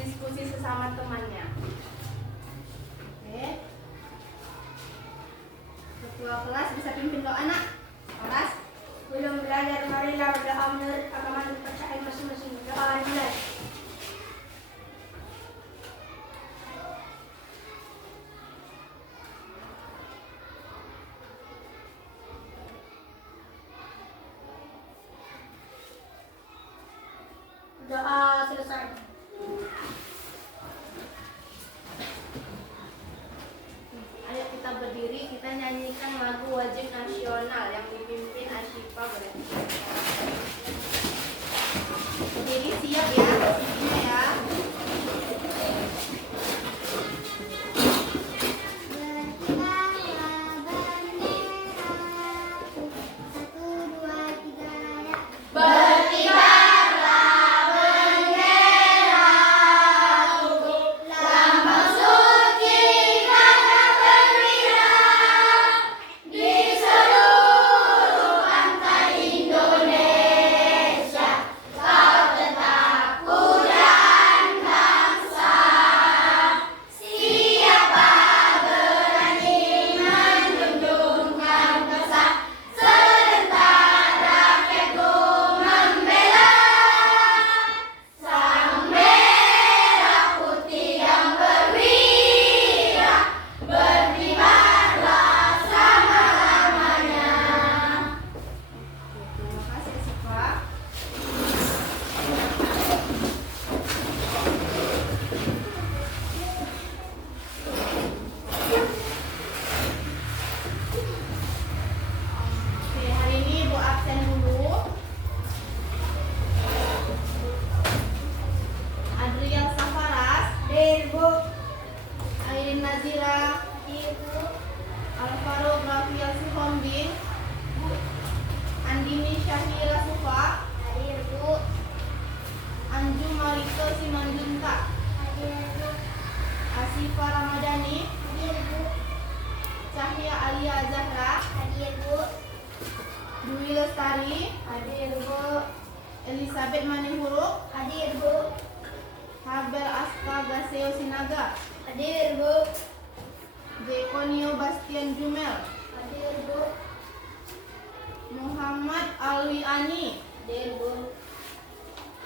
diskusi sesama temannya. Oke. Ketua kelas bisa pimpin doa anak. Kelas Belum belajar, marilah berdoa menurut agama kepercayaan masing-masing. Doa dimulai. Doa selesai. Ayo kita berdiri, kita nyanyikan lagu wajib nasional yang dipimpin Asyifa. Berdiri siap ya, posisinya ya. Elizabeth Manihuruk. Hadir, Bu. Habel Astagaseo Sinaga. Hadir, Bu. Dekonio Bastian Jumel. Hadir, Bu. Muhammad Alwi Ani. Hadir, Bu.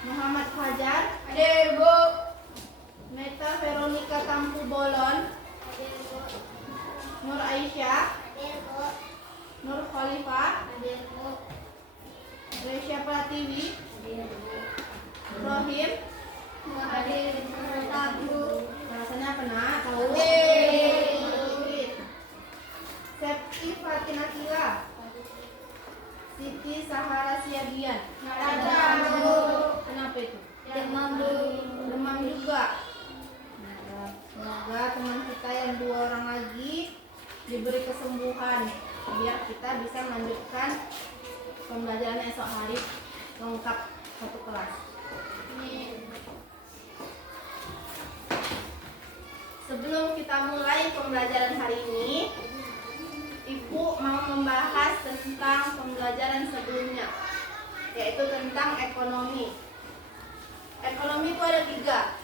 Muhammad Fajar. Hadir, Bu. Meta Veronica Tampu Bolon. Hadir, Bu. Nur Aisyah. Hadir, Bu. Nur Khalifah. Hadir, Bu. Resya Pratiwi. Hadir, Bu. Rohim. Hadir, Bu. Rasanya apa nak? Tahu? Hadir. Septi Fatina Kila. Siti Sahara Siagian. Hadir, Bu. Kenapa itu? Demam, Bu. Demam juga. Nah, semoga teman kita yang 2 orang lagi diberi kesembuhan biar kita bisa melanjutkan pembelajaran esok hari lengkap satu kelas. Sebelum kita mulai pembelajaran hari ini, Ibu mau membahas tentang pembelajaran sebelumnya, yaitu tentang ekonomi. Ekonomi itu ada 3,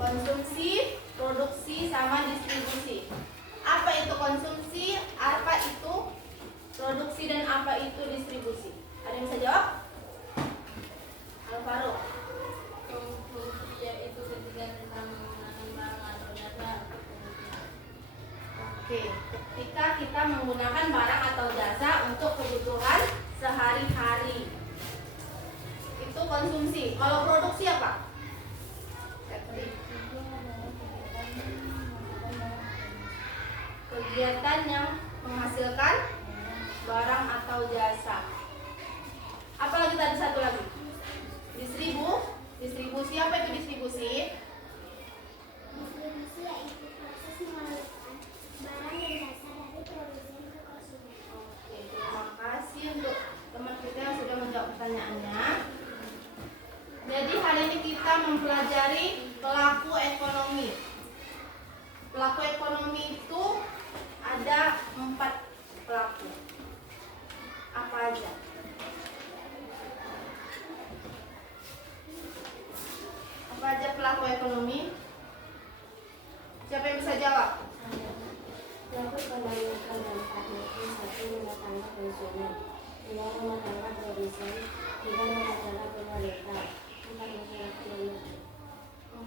konsumsi, produksi, sama distribusi. Apa itu konsumsi, apa itu produksi, dan apa itu distribusi? Ada yang bisa jawab? Alvaro. Konsumsi yaitu ketika kita menggunakan barang atau jasa. Oke, ketika kita menggunakan barang atau jasa untuk kebutuhan sehari-hari, itu konsumsi. Kalau produksi apa? Kegiatan yang menghasilkan barang atau jasa. Apalagi tadi satu lagi? Distribusi. Apa itu distribusi? Distribusi yaitu proses mengalirkan barang dan jasa dari produsen ke konsumen. Oke, terima kasih untuk teman kita yang sudah menjawab pertanyaannya. Jadi hari ini kita mempelajari pelaku ekonomi. Pelaku ekonomi itu ada 4 pelaku. Apa aja? Apa Apa aja pelaku ekonomi? Siapa yang bisa jawab? Pelaku ekonomi keempat yaitu 1. Rumah tangga konsumen, 2. Rumah tangga produsen, 3. Rumah tangga pemerintah,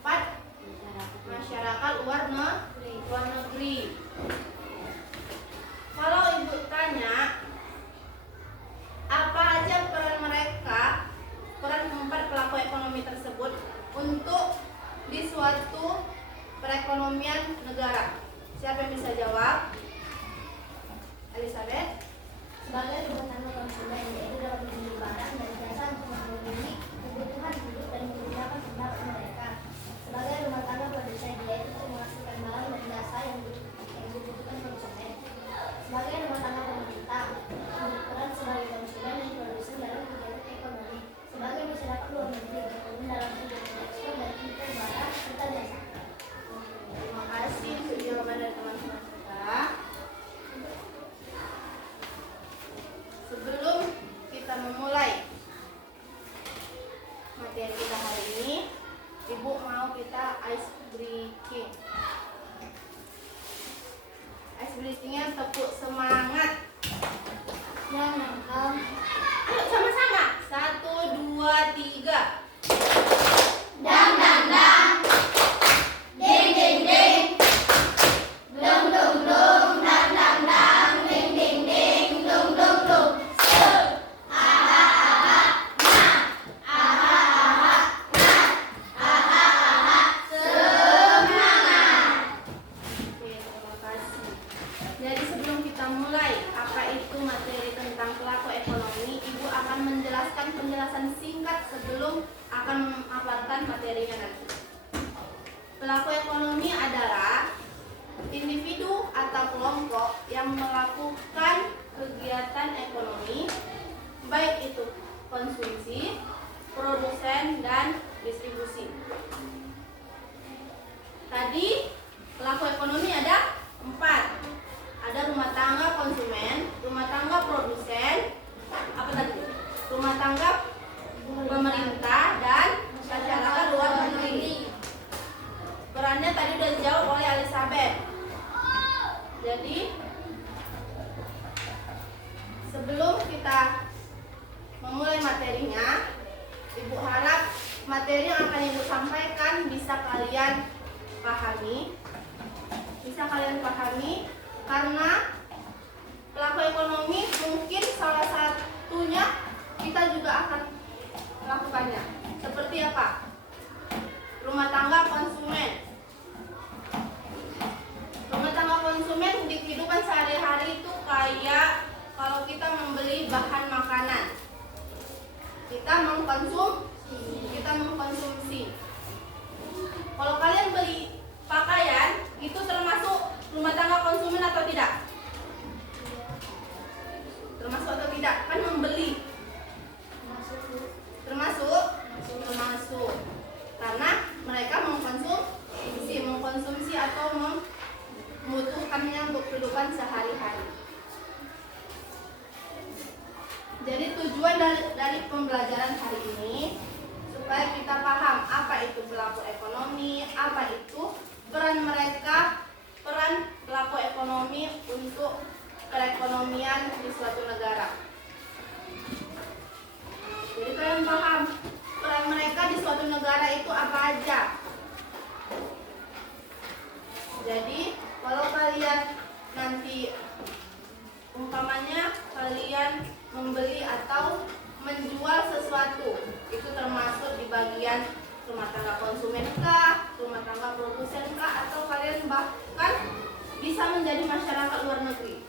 4. Masyarakat luar negeri. Kalau ibu tanya apa aja peran mereka, peran keempat pelaku ekonomi tersebut untuk di suatu perekonomian negara, siapa yang bisa jawab? Elizabeth. Sebagai rumah tangga konsumen, yaitu dapat membeli barang dan jasa untuk memenuhi kebutuhan hidup dan menggunakan pendapat mereka. Sebagai rumah tangga produsen, yaitu untuk menghasilkan barang dan jasa yang dibutuhkan konsumen. Sebagai rumah tangga pemerintah, berperan sebagai konsumen dan produsen dalam kegiatan ekonomi. Sebagai masyarakat luar negeri, berperan dalam kegiatan ekspor dan impor barang serta jasa. Terima kasih untuk jawaban dari teman-teman kita. Sebelum kita memulai materi kita hari ini, Ibu mau kita ice breaking. Ice breakingnya tepuk semangat. Ayo sama-sama. 1, 2, 3. Dang dang dang, ding ding ding, dong dong dong, dang dang dang, ding ding ding, dong dong dong. Oke, terima kasih. Jadi sebelum kita mulai apa itu materi tentang pelaku ekonomi, Ibu akan menjelaskan penjelasan singkat sebelum akan memaparkan materinya nanti. Pelaku ekonomi adalah individu atau kelompok yang melakukan kegiatan ekonomi, baik itu konsumsi, produsen, dan distribusi. Tadi pelaku ekonomi ada 4. Ada rumah tangga konsumen, rumah tangga produsen, apa tadi? Rumah tangga pemerintah, dan masyarakat luar negeri. Perannya tadi sudah dijawab oleh Elizabeth. Jadi sebelum kita memulai materinya, Ibu harap materi yang akan Ibu sampaikan bisa kalian pahami, karena pelaku ekonomi mungkin salah satunya kita juga akan melakukannya. Seperti apa? Rumah tangga konsumen. Rumah tangga konsumen di kehidupan sehari-hari itu kayak kalau kita membeli bahan makanan, kita mengkonsumsi. Kalau kalian beli pakaian, itu termasuk rumah tangga konsumen atau tidak? Termasuk atau tidak? Kan membeli. Termasuk? Karena mereka mengkonsumsi atau membutuhkannya untuk kehidupan sehari-hari. Jadi tujuan dari pembelajaran hari ini supaya kita paham apa itu pelaku ekonomi, apa itu peran pelaku ekonomi untuk perekonomian di suatu negara. Jadi kalian paham peran mereka di suatu negara itu apa aja. Jadi kalau kalian nanti umpamanya kalian membeli atau menjual sesuatu, itu termasuk di bagian rumah tangga konsumen kah, rumah tangga produsen kah, atau kalian bahkan bisa menjadi masyarakat luar negeri.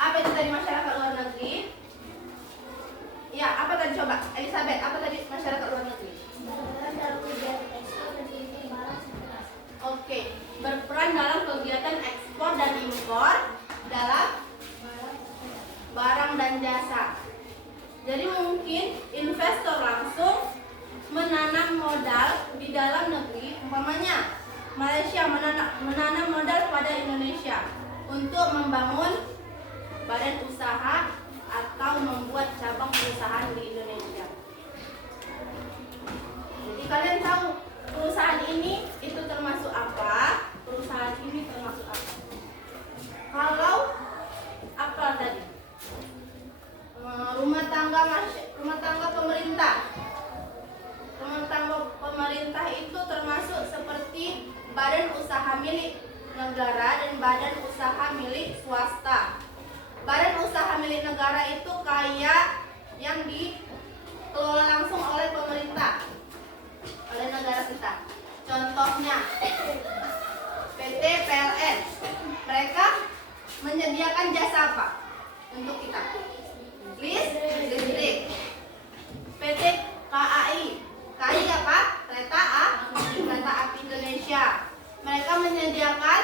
Apa itu tadi masyarakat luar negeri? Ya, apa tadi coba? Elizabeth, apa tadi masyarakat luar negeri? Oke, berperan dalam kegiatan ekspor dan impor dalam barang dan jasa. Jadi mungkin investor langsung menanam modal di dalam negeri, umpamanya Malaysia menanam modal pada Indonesia untuk membangun badan usaha atau membuat cabang perusahaan di Indonesia. Jadi kalian tahu perusahaan ini itu termasuk apa? Perusahaan ini termasuk apa? Kalau apa tadi? Rumah tangga pemerintah. Rumah tangga pemerintah itu termasuk seperti badan usaha milik negara dan badan usaha milik swasta. Badan usaha milik negara itu kayak yang dikelola langsung oleh pemerintah, oleh negara kita. Contohnya PT PLN. Mereka menyediakan jasa apa untuk kita? Listrik. PT KAI. KAI apa? Kereta Api Indonesia. Mereka menyediakan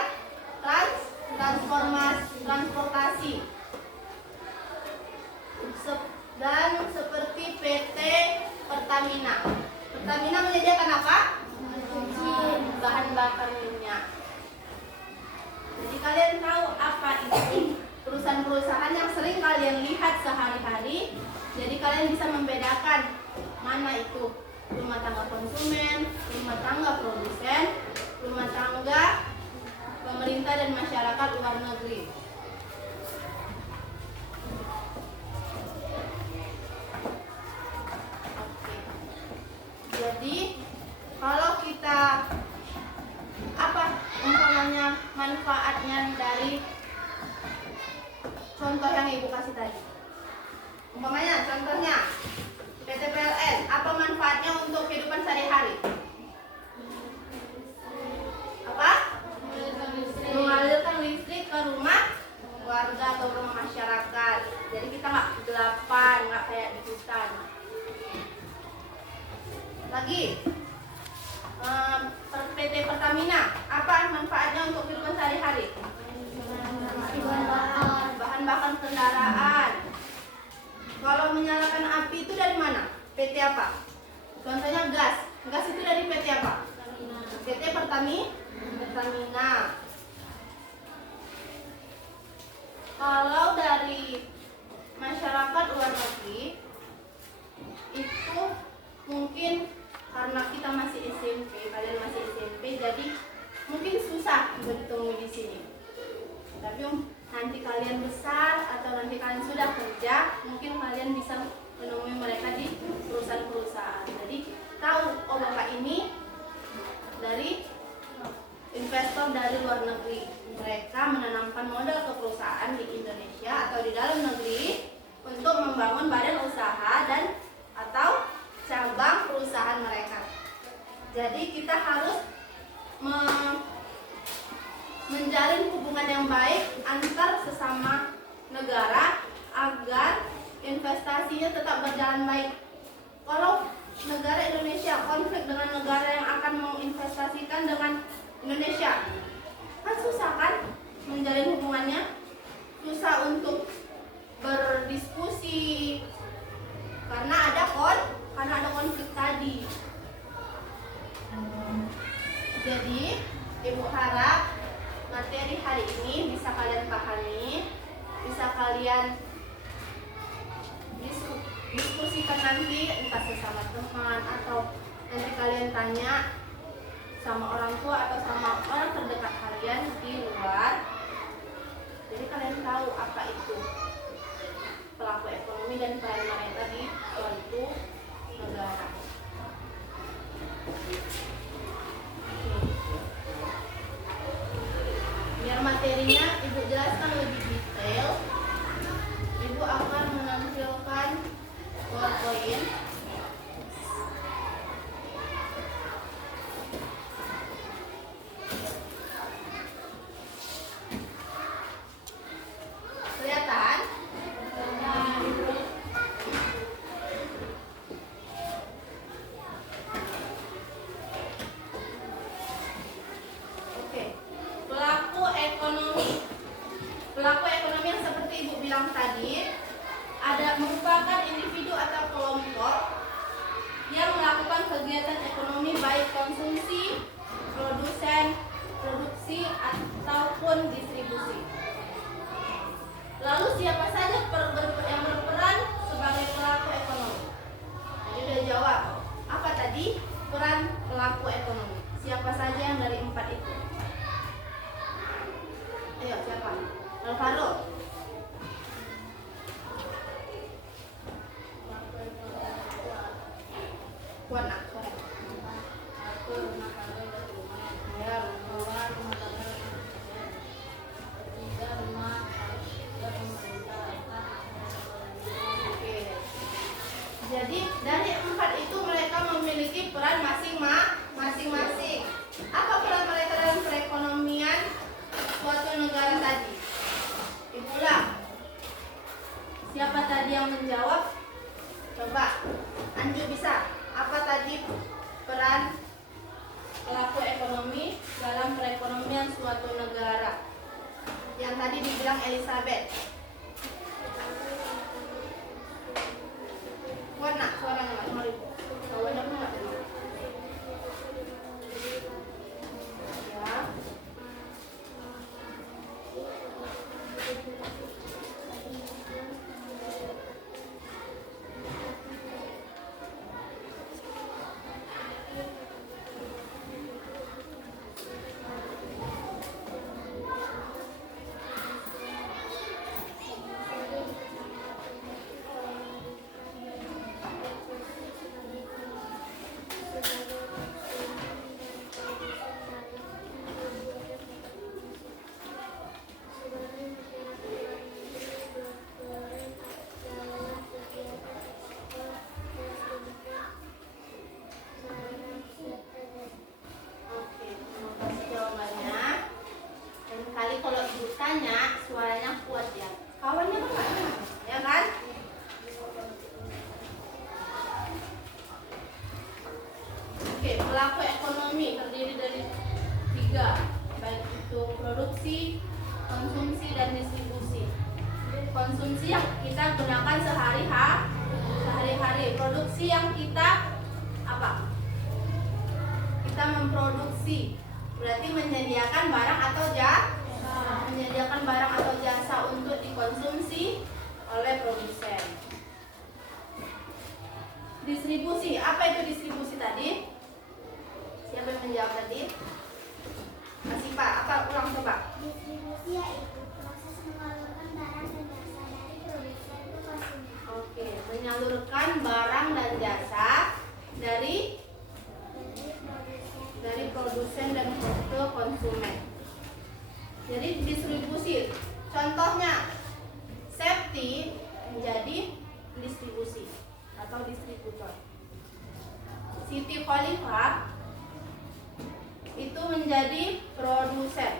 transportasi. Dan seperti PT Pertamina. Pertamina menyediakan apa? Bahan bakar minyak. Jadi kalian tahu apa itu perusahaan-perusahaan yang sering kalian lihat sehari-hari. Jadi kalian bisa membedakan mana itu rumah tangga konsumen, rumah tangga produsen, rumah tangga pemerintah dan masyarakat luar negeri. Oke. Jadi kalau kita apa umpamanya manfaatnya dari contoh yang ibu kasih tadi? Umpamanya contohnya PT PLN, apa manfaatnya untuk kehidupan sehari-hari? Apa? Mengalirkan listrik ke rumah warga atau rumah masyarakat. Jadi kita nggak kegelapan, nggak kayak di hutan. Lagi PT Pertamina, apa manfaatnya untuk kehidupan sehari-hari? Bahan bakar kendaraan. Kalau menyalakan api itu dari mana? PT apa? Contohnya gas. Gas itu dari PT apa? PT Pertamina. Kalau dari masyarakat luar negeri itu mungkin karena kita masih SMP, kalian masih SMP, jadi mungkin susah bertemu di sini. Tapi nanti kalian besar atau nanti kalian sudah kerja, mungkin kalian bisa menemui mereka di perusahaan-perusahaan. Jadi tahu, oh bapak ini dari investor dari luar negeri. Mereka menanamkan modal ke perusahaan di Indonesia atau di dalam negeri untuk membangun badan usaha dan atau cabang perusahaan mereka. Jadi kita harus menjalin hubungan yang baik antar sesama negara agar investasinya tetap berjalan baik. Kalau negara Indonesia konflik dengan negara yang akan menginvestasikan dengan Indonesia, kan susah kan menjalin hubungannya, susah untuk berdiskusi karena ada konflik tadi. Jadi ibu harap materi hari ini bisa kalian pahami, bisa kalian diskusikan nanti entah sesama teman atau nanti kalian tanya sama orang tua atau sama orang terdekat kalian di luar. Jadi kalian tahu apa itu pelaku ekonomi dan peran mereka di suatu negara. Biar materinya ibu jelaskan lebih detail, ibu akan menampilkan PowerPoint. Kelihatan? Oke. Pelaku dalam perekonomian suatu negara. Yang tadi dibilang Elizabeth. Warna, suaranya nggak dengar ibu. Kawannya pun nggak dengar. Ya. Oke, terima kasih jawabannya. Dan kali kalau ibu tanya, suaranya kuat ya. Kawannya kan nggak dengar, ya kan? Oke, pelaku ekonomi terdiri dari 3, baik itu produksi, konsumsi, dan distribusi. Konsumsi yang kita gunakan sehari-hari. Produksi yang kita apa? Kita memproduksi, berarti menyediakan barang atau jasa untuk dikonsumsi oleh produsen. Distribusi, apa itu distribusi tadi? Siapa yang menjawab tadi? Masih Pak, apa ulang coba? Distribusi yaitu proses mengalurkan barang dan jasa dari produsen ke konsumen. Oke, menyalurkan barang dan jasa dari produsen dan ke konsumen. Jadi distribusi. Contohnya, Septi menjadi distribusi atau distributor. Siti Khalifah itu menjadi produsen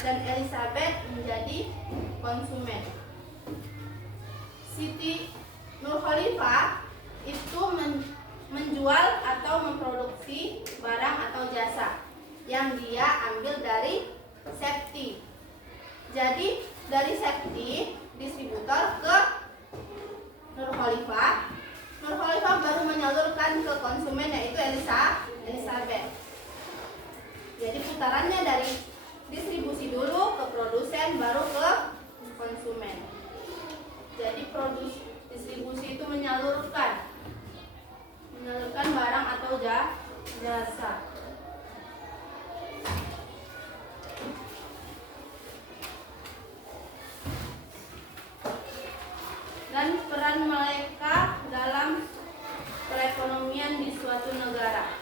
dan Elizabeth menjadi konsumen. Siti Nur Khalifah itu menjual atau memproduksi barang atau jasa yang dia ambil dari Septi. Jadi dari Septi distributor ke Nur Khalifah. Nur Khalifah baru menyalurkan ke konsumen yaitu Elizabeth. Jadi putarannya dari distribusi dulu ke produsen baru ke konsumen. Jadi distribusi itu menyalurkan barang atau jasa. Dan peran mereka dalam perekonomian di suatu negara.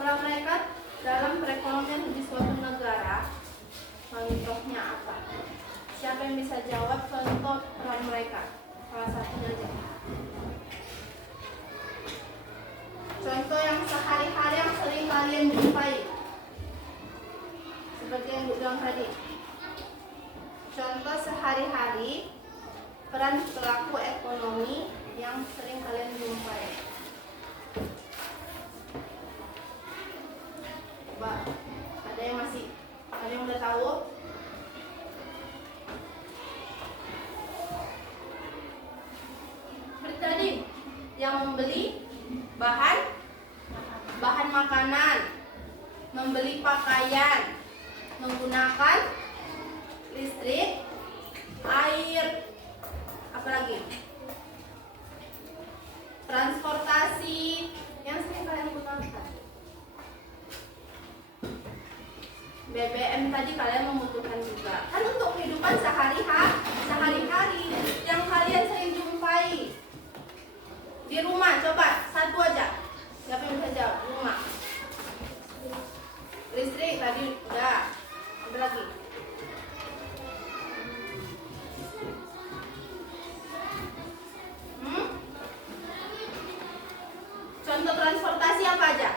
Peran mereka dalam perekonomian di suatu negara, contohnya apa? Siapa yang bisa jawab contoh peran mereka? Salah satunya aja. Contoh yang sehari-hari yang sering kalian jumpai, seperti yang bilang tadi. Contoh sehari-hari peran pelaku ekonomi yang sering kalian jumpai. Coba, ada yang udah tahu? Seperti tadi, yang membeli bahan makanan, membeli pakaian, menggunakan listrik, air, apalagi transportasi yang sering kalian gunakan. BBM tadi kalian membutuhkan juga. Kan untuk kehidupan sehari-hari yang kalian sering jumpai. Di rumah, coba satu aja. Siapa yang bisa jawab? Di rumah. Listrik tadi udah. Ada lagi. Contoh transportasi apa aja?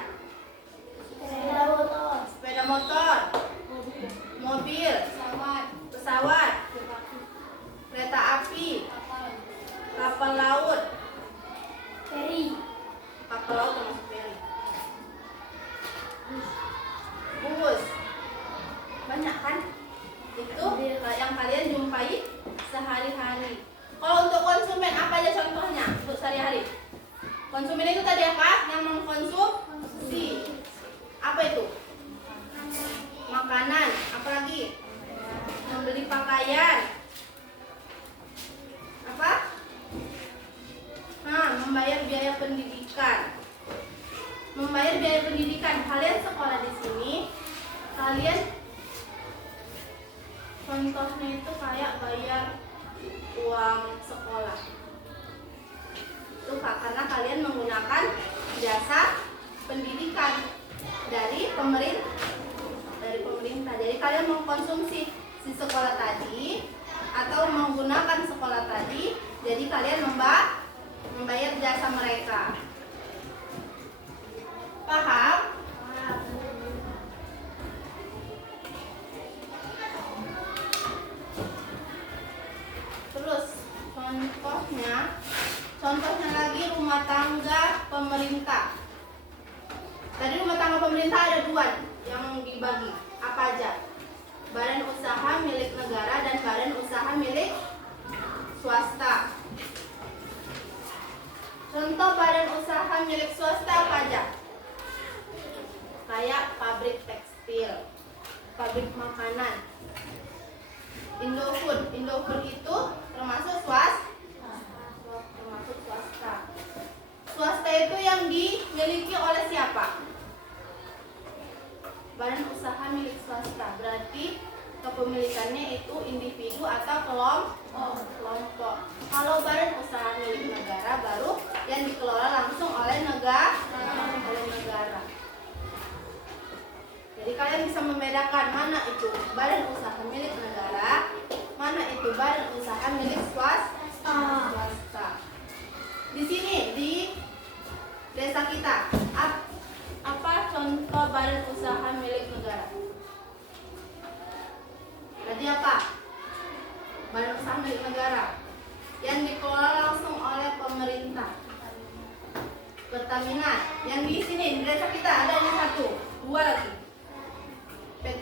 Sepeda motor, mobil, pesawat, kereta api, kapal laut, Ferry. kapal laut termasuk ferry. itu? Makanan. Apalagi? Membeli pakaian. Apa? Nah, membayar biaya pendidikan. Membayar biaya pendidikan. Kalian sekolah di sini, kalian contohnya itu kayak bayar uang sekolah. Itu karena kalian menggunakan jasa pendidikan dari pemerintah. Jadi kalian mengkonsumsi si sekolah tadi atau menggunakan sekolah tadi, jadi kalian membayar jasa mereka. Paham? Terus contohnya lagi rumah tangga pemerintah. Tadi rumah tangga pemerintah ada dua yang dibagi. Apa aja? Badan usaha milik negara dan badan usaha milik swasta. Contoh badan usaha milik swasta apa aja? Kayak pabrik tekstil, pabrik makanan. Indofood itu termasuk swasta. Swasta itu yang dimiliki oleh siapa? Badan usaha milik swasta. Berarti kepemilikannya itu individu atau kelompok. Kalau badan usaha milik negara baru yang dikelola langsung oleh negara. Jadi kalian bisa membedakan mana itu badan usaha milik negara, mana itu badan usaha milik swasta. Di sini di desa kita, apa contoh badan usaha milik negara? Tadi apa? Badan usaha milik negara yang dikelola langsung oleh pemerintah. Pertamina. Yang di sini di desa kita ada ini 1, 2 lagi. PT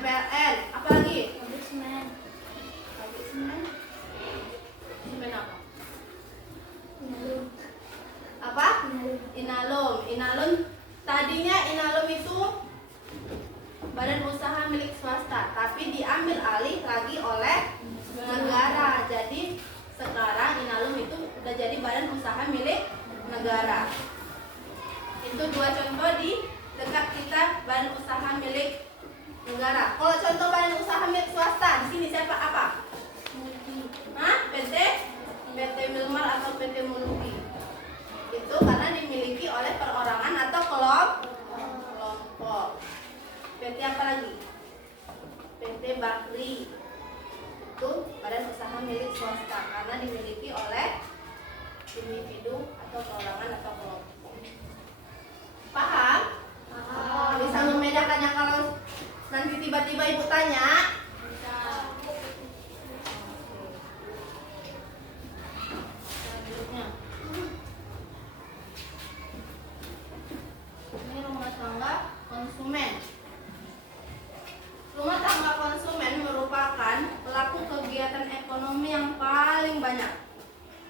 PLN. Apa lagi? Pabrik semen. Semen apa? Inalum. Apa? Inalum. Tadinya Inalum itu badan usaha milik swasta, tapi diambil alih lagi oleh negara. Jadi sekarang Inalum itu udah jadi badan usaha milik negara. Itu 2 contoh di dekat kita badan usaha milik negara. Kalau contoh badan usaha milik swasta, di sini siapa apa? PT Wilmar atau PT Muluki. Itu karena dimiliki oleh perorangan atau kelompok. PT apa lagi? PT Bakri. Itu badan usaha milik swasta karena dimiliki oleh individu atau perorangan atau kelompok. Paham? Bisa membedakannya kalau nanti tiba-tiba ibu tanya? Bisa. Selanjutnya, ini rumah tangga konsumen. Rumah tangga konsumen merupakan pelaku kegiatan ekonomi yang paling banyak.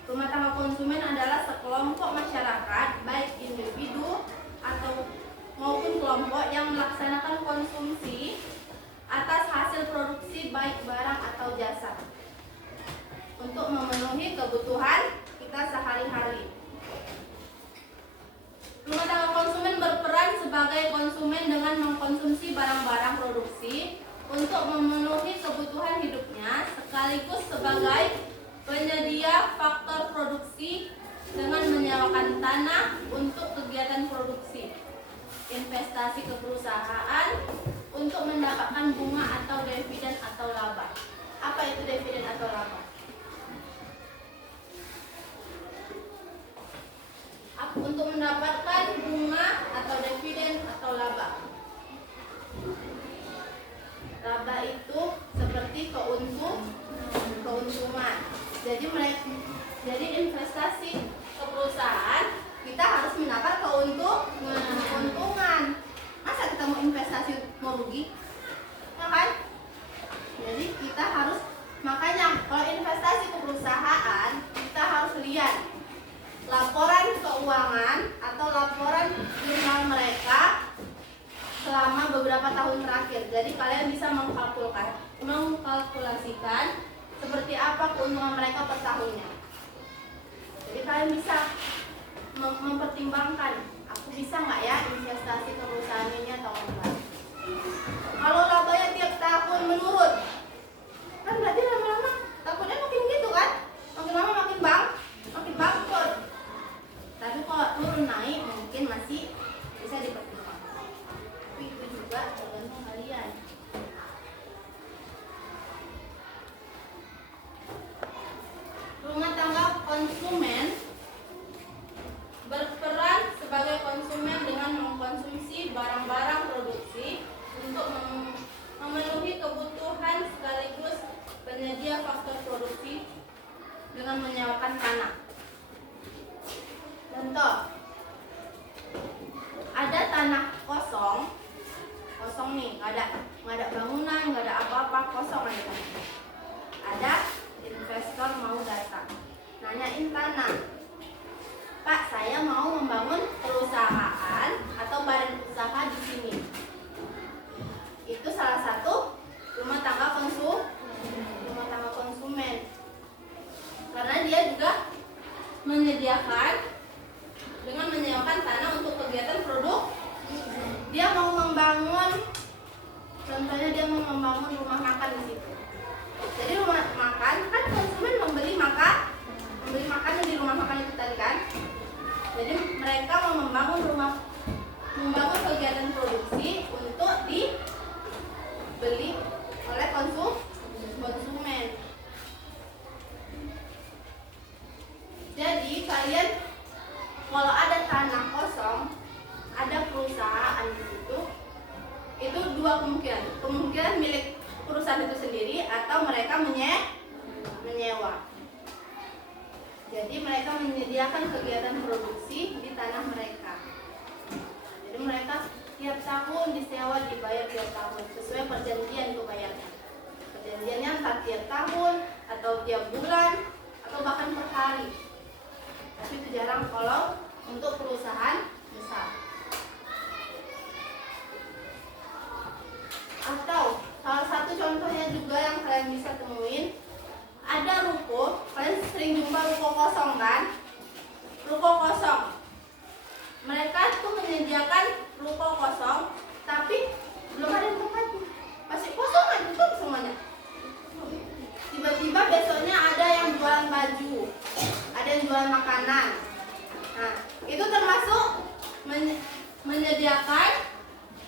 Rumah tangga konsumen adalah sekelompok masyarakat, baik individu atau maupun kelompok yang melaksanakan konsumsi atas hasil produksi baik barang atau jasa untuk memenuhi kebutuhan kita sehari-hari. Rumah tangga konsumen berperan sebagai konsumen dengan mengkonsumsi barang-barang produksi untuk memenuhi kebutuhan hidupnya, sekaligus sebagai penyedia faktor produksi dengan menyewakan tanah untuk kegiatan produksi, investasi ke perusahaan untuk mendapatkan bunga atau dividen atau laba. Apa itu dividen atau laba? Untuk mendapatkan bunga atau dividen atau laba. Laba itu seperti keuntungan. Jadi investasi ke perusahaan kita harus mendapat keuntungan. Masa kita mau investasi mau rugi? Ya kan? Jadi kita harus, makanya kalau investasi ke perusahaan kita harus lihat laporan keuangan atau laporan jurnal beberapa tahun terakhir. Jadi kalian bisa mengkalkulasikan seperti apa keuntungan mereka per tahunnya. Jadi kalian bisa mempertimbangkan, aku bisa nggak ya investasi ke perusahaan ini atau enggak. Kalau labanya tiap tahun menurun, kan berarti lama-lama takutnya makin gitu kan, makin lama makin bangkrut. Tapi kalau turun naik mungkin masih bisa dipertimbangkan. Tapi itu juga tergantung kalian. Rumah tangga konsumen berperan sebagai konsumen dengan mengkonsumsi barang-barang produksi untuk memenuhi kebutuhan sekaligus penyedia faktor produksi dengan menyewakan tanah. Contoh, ada tanah kosong nih, nggak ada bangunan, nggak ada apa-apa, kosong aja. Ada investor mau datang, nanyain tanah, Pak, saya mau membangun perusahaan atau badan usaha di sini. Itu salah satu rumah tangga konsumen. Karena dia juga menyediakan dengan menyewakan tanah untuk kegiatan produk. Dia mau membangun, contohnya dia mau membangun rumah makan di situ. Jadi rumah makan kan konsumen membeli makanan di rumah makan itu tadi kan. Jadi mereka mau membangun kegiatan produksi untuk dibeli oleh konsumen. Jadi kalian kalau ada tanah kosong, ada perusahaan di situ, itu dua kemungkinan milik perusahaan itu sendiri atau mereka menyewa. Jadi mereka menyediakan kegiatan produksi di tanah mereka. Jadi mereka tiap tahun disewa, dibayar tiap tahun sesuai perjanjian itu bayarnya. Perjanjiannya entah tiap tahun atau tiap bulan atau bahkan per hari. Tapi itu jarang kalau untuk perusahaan besar. Atau salah satu contohnya juga yang kalian bisa temuin, ada ruko, kalian sering jumpa ruko kosong kan? Ruko kosong. Mereka tuh menyediakan ruko kosong, tapi belum ada tempatnya. Masih kosong kan, tutup semuanya. Tiba-tiba besoknya ada yang jualan baju, ada yang jualan makanan. Nah, itu termasuk menyediakan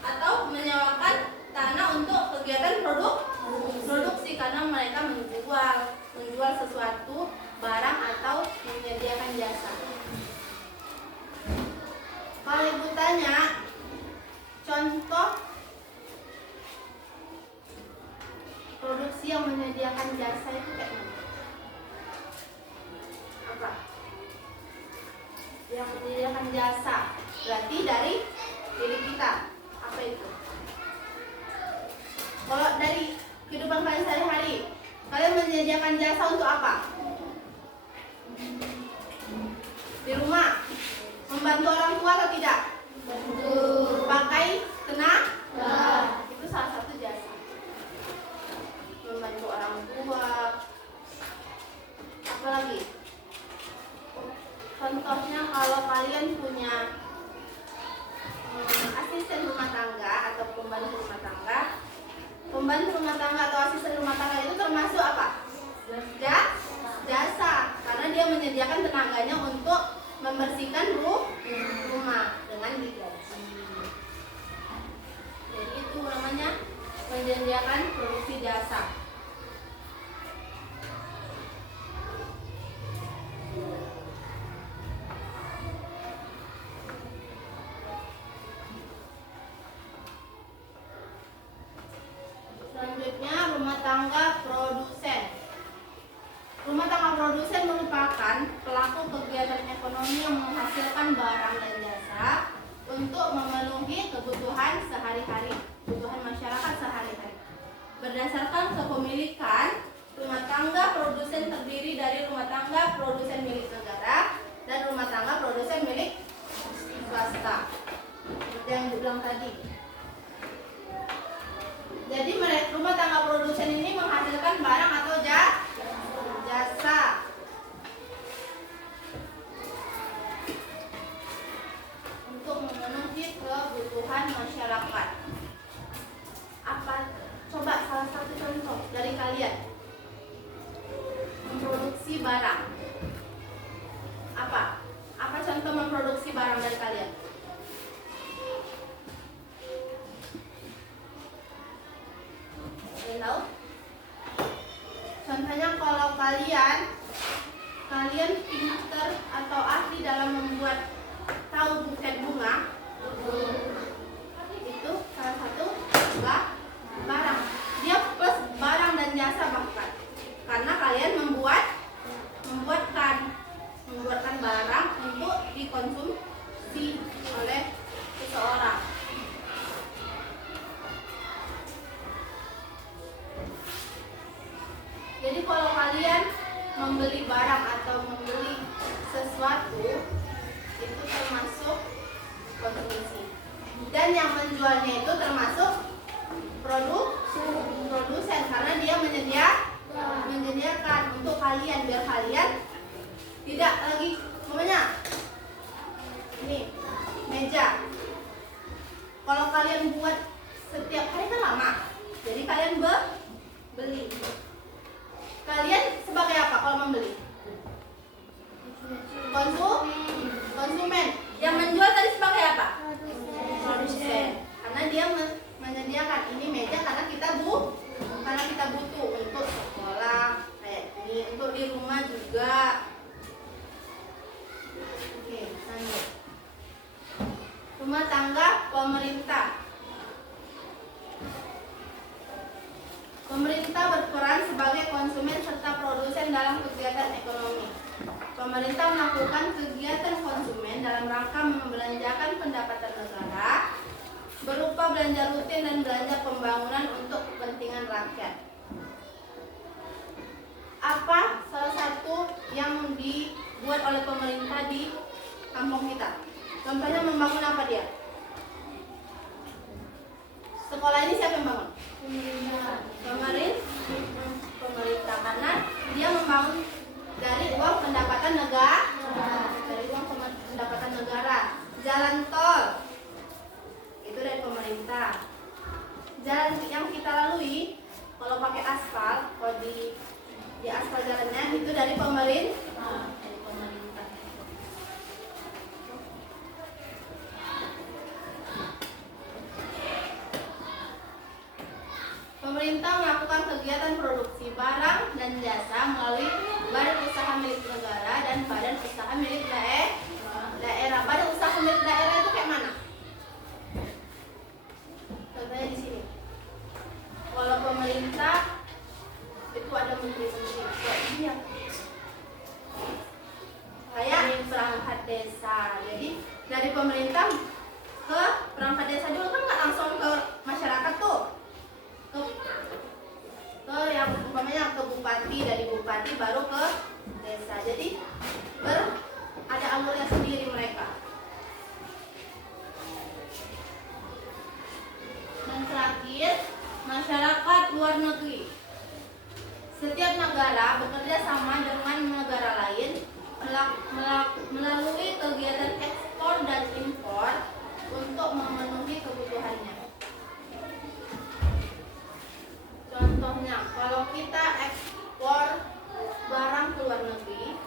atau menyewakan tanah untuk kegiatan produksi karena mereka menjual sesuatu barang atau menyediakan jasa. Kalau ibu tanya contoh produksi yang menyediakan jasa itu kayak mana? Apa? Yang menyediakan jasa berarti dari diri kita. Apa itu? Kalau dari kehidupan kalian sehari-hari, kalian menyediakan jasa untuk apa? Di rumah, membantu orang tua atau tidak? Pakai tenaga, itu salah satu jasa. Membantu orang tua. Apa lagi? Contohnya kalau kalian punya asisten rumah tangga atau pembantu rumah tangga. Pembantu rumah tangga atau asisten rumah tangga itu termasuk apa? Jasa, karena dia menyediakan tenaganya untuk membersihkan rumah dengan digaji. Jadi itu namanya menyediakan produksi jasa. Selanjutnya rumah tangga produsen. Rumah tangga produsen merupakan pelaku kegiatan ekonomi yang menghasilkan barang dan jasa untuk memenuhi kebutuhan sehari-hari, kebutuhan masyarakat sehari-hari. Berdasarkan kepemilikan, rumah tangga produsen terdiri dari rumah tangga produsen milik negara dan rumah tangga produsen milik swasta. Seperti yang dibilang tadi. membutuhkan barang atau jasa. Untuk memenuhi kebutuhan masyarakat. Apa? Coba salah satu contoh dari kalian. Memproduksi barang. Apa? Apa contoh memproduksi barang dari kalian? Kalian tahu? Contohnya kalau kalian pintar atau ahli dalam membuat tahu buket bunga, itu salah satu barang. Dia plus barang dan jasa bahkan, karena kalian membuatkan barang untuk dikonsumsi oleh seseorang. Jadi kalau kalian membeli barang atau membeli sesuatu, itu termasuk konsumsi. Dan yang menjualnya itu termasuk produsen, karena dia menyediakan untuk kalian biar kalian tidak lagi ini meja. Kalau kalian buat setiap hari kan lama, jadi kalian beli. Kalian sebagai apa kalau membeli? Konsumen. Yang menjual tadi sebagai apa? Produsen. Karena dia menyediakan ini meja karena kita butuh untuk sekolah kayak ini, untuk di rumah juga. Oke, lanjut. Rumah tangga pemerintah. Pemerintah berperan sebagai konsumen serta produsen dalam kegiatan ekonomi. Pemerintah melakukan kegiatan konsumen dalam rangka membelanjakan pendapatan negara berupa belanja rutin dan belanja pembangunan untuk kepentingan rakyat. Apa salah satu yang dibuat oleh pemerintah di kampung kita? Contohnya membangun apa dia? Sekolah ini siapa yang bangun? Pemerintah, karena dia membangun dari uang pendapatan negara. Jalan tol itu dari pemerintah. Jalan yang kita lalui kalau pakai aspal, kalau di aspal jalannya itu dari pemerintah. Pemerintah melakukan kegiatan produksi barang dan jasa melalui badan usaha milik negara dan badan usaha milik daerah. Badan usaha milik daerah itu kayak mana? Contohnya di sini. Kalau pemerintah itu ada menteri-menteri. Kayak perangkat desa. Jadi dari pemerintah ke perangkat desa dulu kan nggak langsung ke masyarakat tuh. Ke yang umpamanya ke bupati, dari bupati baru ke desa. Jadi ada alurnya sendiri mereka. Dan terakhir, masyarakat luar negeri. Setiap negara bekerja sama dengan negara lain melalui kegiatan ekspor dan impor untuk memenuhi kebutuhannya. Contohnya, kalau kita ekspor barang ke luar negeri,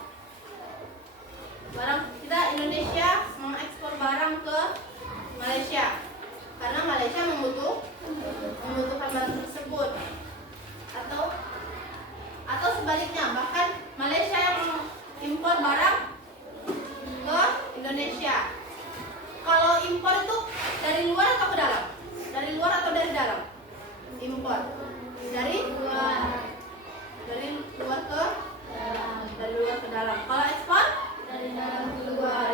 Indonesia mengekspor barang ke Malaysia karena Malaysia membutuhkan barang tersebut, atau sebaliknya, bahkan Malaysia yang mengimpor barang ke Indonesia. Kalau impor itu dari luar atau ke dalam? Dari luar atau dari dalam? Impor dari luar ke dalam. Kalau ekspor dari dalam ke luar.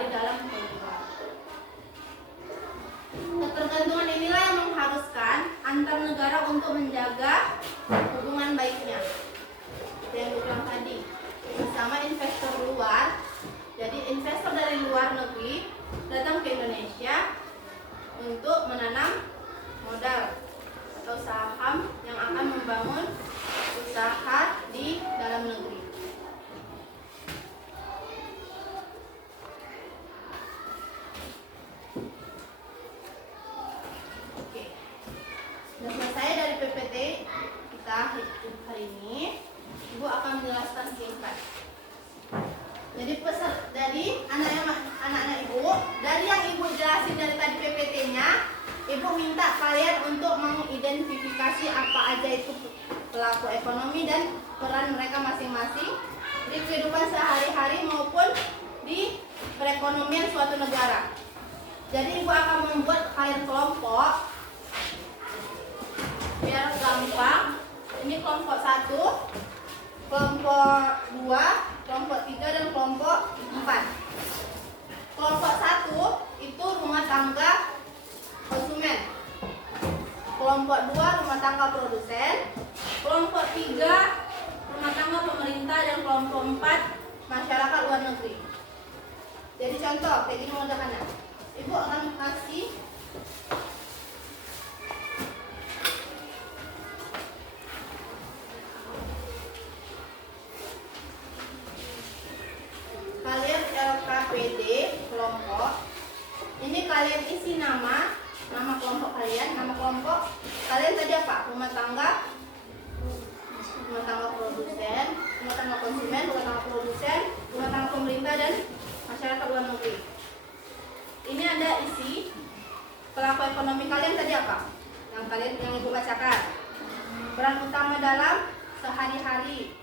Ketergantungan inilah yang mengharuskan antar negara untuk menjaga hubungan baiknya. Itu yang gue bilang tadi, bersama investor luar. Jadi investor dari luar negeri datang ke Indonesia untuk menanam modal atau saham yang akan membangun usaha di dalam negeri. Oke, sudah selesai dari PPT kita hari ini. Ibu akan menjelaskan singkat. Jadi pesan dari anak-anak ibu, dari yang ibu jelasin dari tadi PPT-nya, ibu minta kalian untuk mengidentifikasi apa aja itu pelaku ekonomi dan peran mereka masing-masing di kehidupan sehari-hari maupun di perekonomian suatu negara. Jadi ibu akan membuat kalian kelompok biar gampang. Ini kelompok 1, kelompok 2, kelompok 3, dan kelompok 4. Kelompok 1 itu rumah tangga konsumen. Kelompok 2 rumah tangga produsen. Kelompok 3 rumah tangga pemerintah, dan kelompok 4 masyarakat luar negeri. Jadi contoh kayak gini modalnya. Ibu akan kasih kalian LKPD kelompok. Ini kalian isi nama kelompok kalian. Nama kelompok kalian tadi apa? Rumah tangga produsen, rumah tangga konsumen, rumah tangga produsen, rumah tangga pemerintah, dan masyarakat luar negeri. Ini Anda isi pelaku ekonomi kalian tadi apa? Yang ibu bacakan. Peran utama dalam sehari-hari.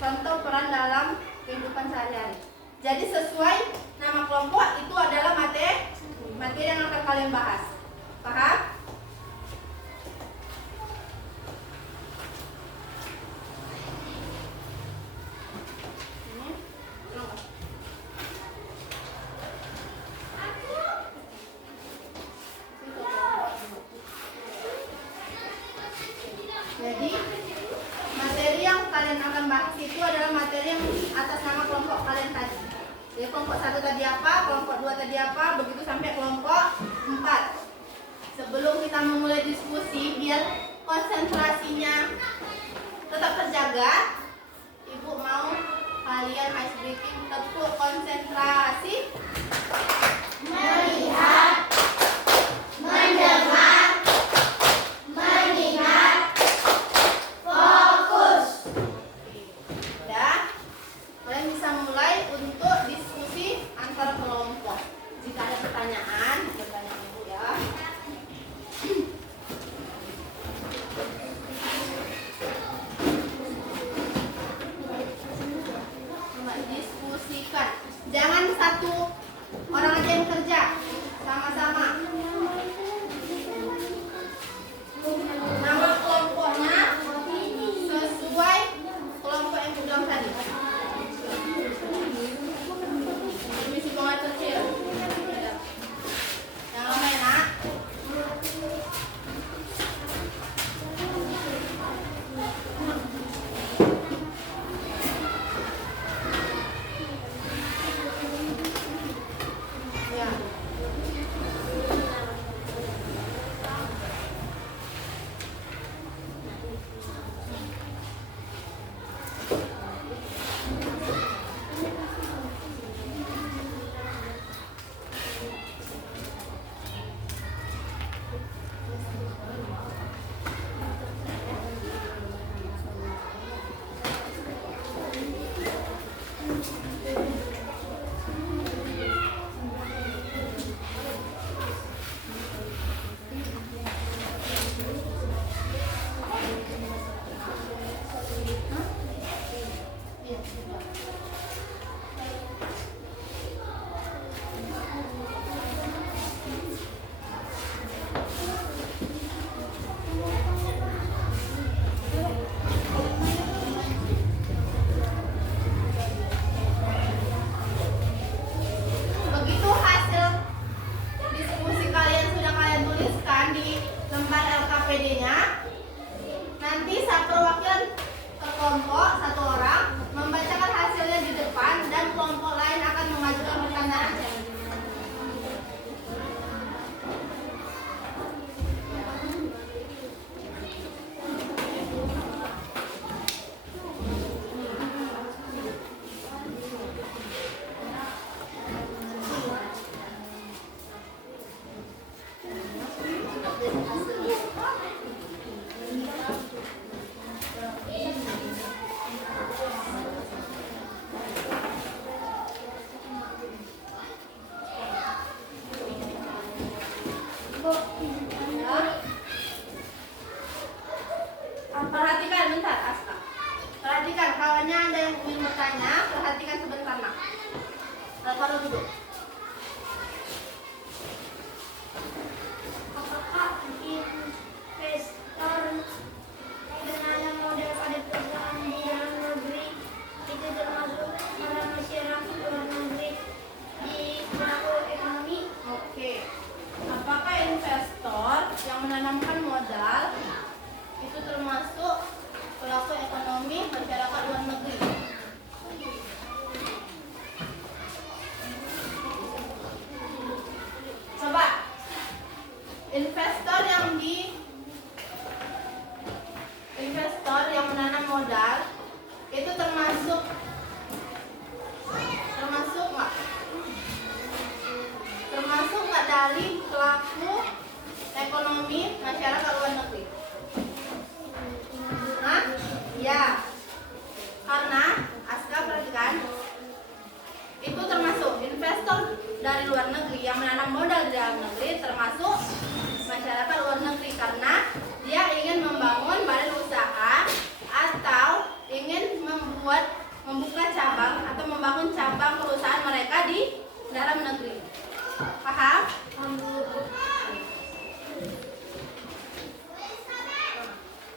Contoh peran dalam kehidupan sehari-hari. Jadi sesuai nama kelompok itu adalah materi yang akan kalian bahas. Paham? Jadi materi yang kalian akan bahas itu adalah materi yang atas nama kelompok kalian tadi. Jadi kelompok 1 tadi apa, kelompok 2 tadi apa, begitu sampai kelompok 4. Sebelum kita memulai diskusi, biar konsentrasinya tetap terjaga, ibu mau kalian ice breaking. Tepuk konsentrasi. Melihat, mendengar, mengingat, fokus. Udah, kalian bisa mulai untuk diskusi antar kelompok. Jika ada pertanyaan, bertanya ibu ya. Coba diskusikan. Jangan satu orang aja yang kerja, sama-sama. Nama kelompoknya sesuai kelompok yang bilang tadi. Misi pengat kecil. Yang lama ya nak. Ya. Begitu hasil diskusi kalian sudah kalian tuliskan di lembar LKPD-nya, nanti satu perwakilan per kelompok, satu orang membacakan hasilnya di depan dan kelompok lain akan mengajukan pertanyaan. Ya. Perhatikan bentar, Aska. Perhatikan, kawannya ada yang ingin bertanya. Perhatikan sebentar, nak. Taruh duduk. Apakah investor dengan model pada perusahaan di dalam negeri itu termasuk para masyarakat luar negeri di pelaku ekonomi? Oke. Apakah investor yang menanamkan modal itu termasuk pelaku ekonomi masyarakat luar negeri? Coba. Investor yang menanam modal itu termasuk nggak? Termasuk nggak dari pelaku ekonomi masyarakat luar negeri? Hah? Ya. Karena Aska perhatikan, itu termasuk investor dari luar negeri yang menanam modal di dalam negeri, termasuk masyarakat luar negeri karena dia ingin membangun badan usaha atau ingin membuka cabang atau membangun cabang perusahaan mereka di dalam negeri. Paham?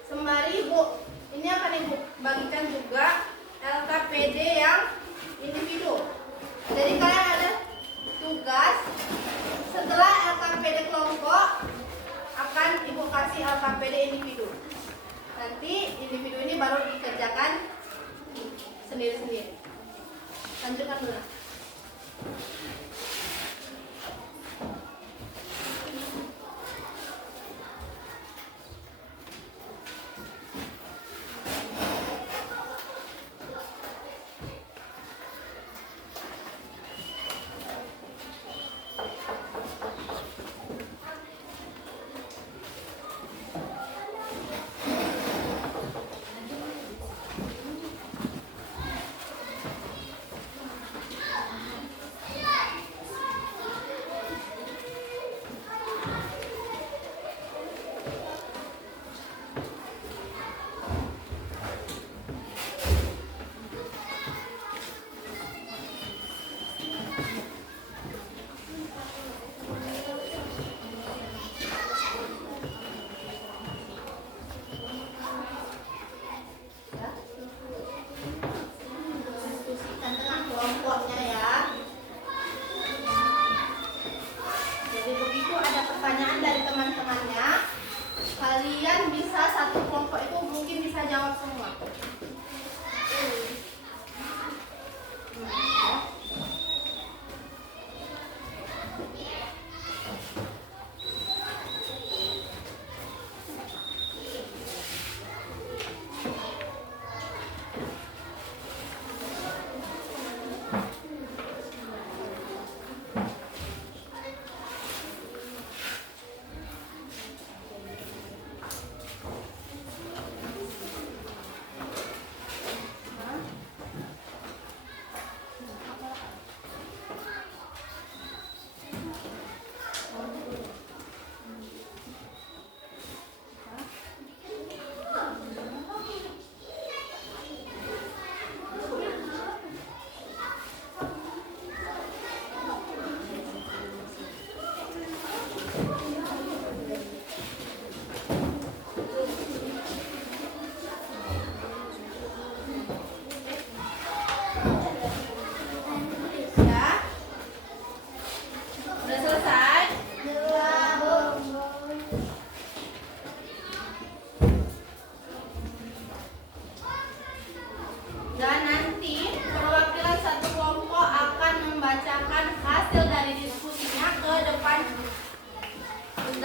Sembari Bu, ini akan Ibu bagikan juga LKPD yang individu. Jadi kalian ada tugas setelah LKPD kelompok akan Ibu kasih LKPD individu. Nanti individu ini baru dikerjakan sendiri-sendiri. Lanjutkan dulu. Kelompoknya ya. Jadi begitu ada pertanyaan dari teman-temannya, kalian bisa satu kelompok itu mungkin bisa jawab semua.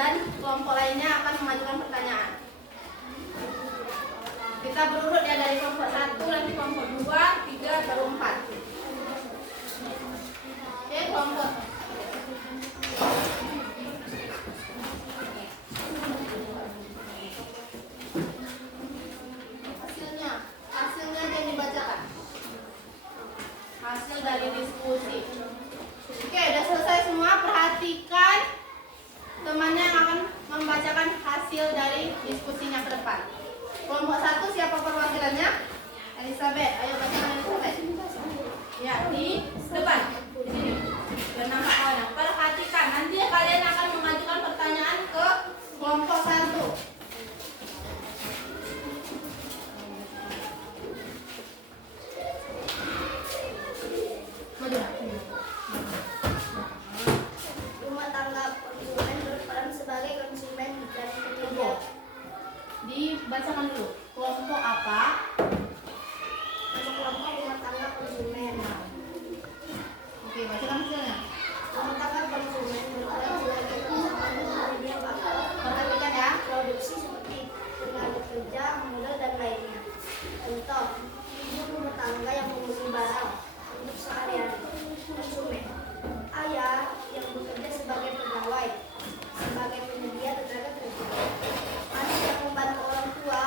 dan kelompok lainnya akan memajukan pertanyaan. Kita berurut ya dari kelompok 1, nanti kelompok 2, 3, baru 4. Oke, kelompok hasilnya yang dibacakan. Hasil dari diskusi. Oke, udah selesai semua. Perhatikan temannya yang akan hasil dari diskusinya ke depan. Kelompok 1 siapa perwakilannya? Elizabeth. Ayo bacakan Elizabeth. Ya, di depan. Di sini. Biar nampak kawannya. Perhatikan, nanti kalian akan mengajukan pertanyaan ke kelompok 1. Rumah tangga konsumen berperan sebagai konsumen dan penyedia. Dibacakan dulu. Kelompok apa? Nama kelompok rumah tangga konsumen. Oke, bacakan hasilnya. Rumah tangga konsumen berperan sebagai konsumen dan penyedia faktor Perhatikan ya. produksi seperti tenaga kerja, modal dan lainnya. Contoh, ibu rumah tangga yang membeli barang untuk sehari-hari. Konsumen, ayah yang bekerja sebagai pegawai, sebagai penyedia tenaga kerja. Anak yang membantu orang tua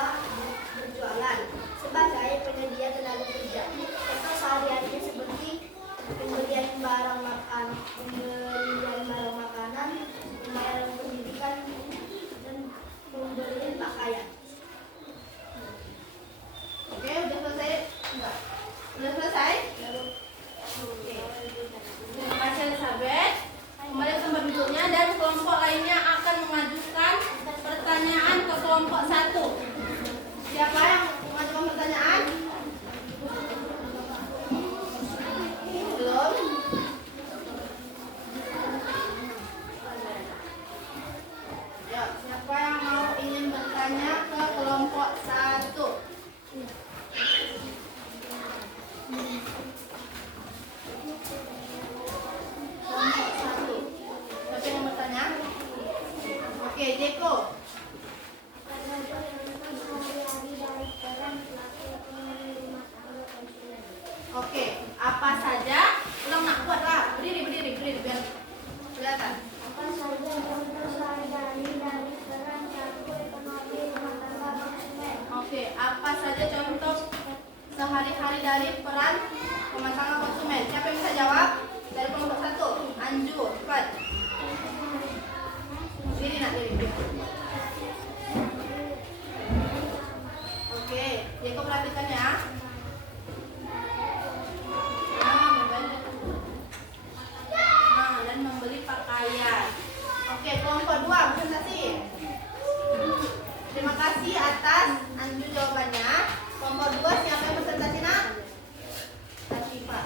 berjualan sebagai penyedia tenaga kerja. Contoh sehari-harinya seperti pembelian barang makanan, pembayaran pendidikan, dan pembelian pakaian. Oke, udah selesai? Enggak. Udah selesai? Oke. Terima kasih Elizabeth. Kembali ke tempat duduknya dan kelompok lainnya akan mengajukan pertanyaan ke kelompok 1. Siapa yang mengajukan pertanyaan? Belum? Ya, siapa yang mau ingin bertanya ke kelompok 1? Kelompok 1. Siapa yang mau bertanya? Oke, Jeko. Oke, apa saja? Ulang nak buat lah. Berdiri biar kelihatan. Apa saja contoh sehari-hari dari peran pelaku ekonomi rumah tangga konsumen? Oke, apa saja contoh sehari-hari dari peran rumah tangga konsumen? Siapa yang bisa jawab? Dari kelompok 1. Anju, cepat. Diri nak diri. Oke, Jeko perhatikan ya. Dan membeli pakaian. Oke, kelompok 2 presentasi. Terima kasih atas Anju jawabannya. Kelompok 2 siapa yang presentasi nak? Asifa.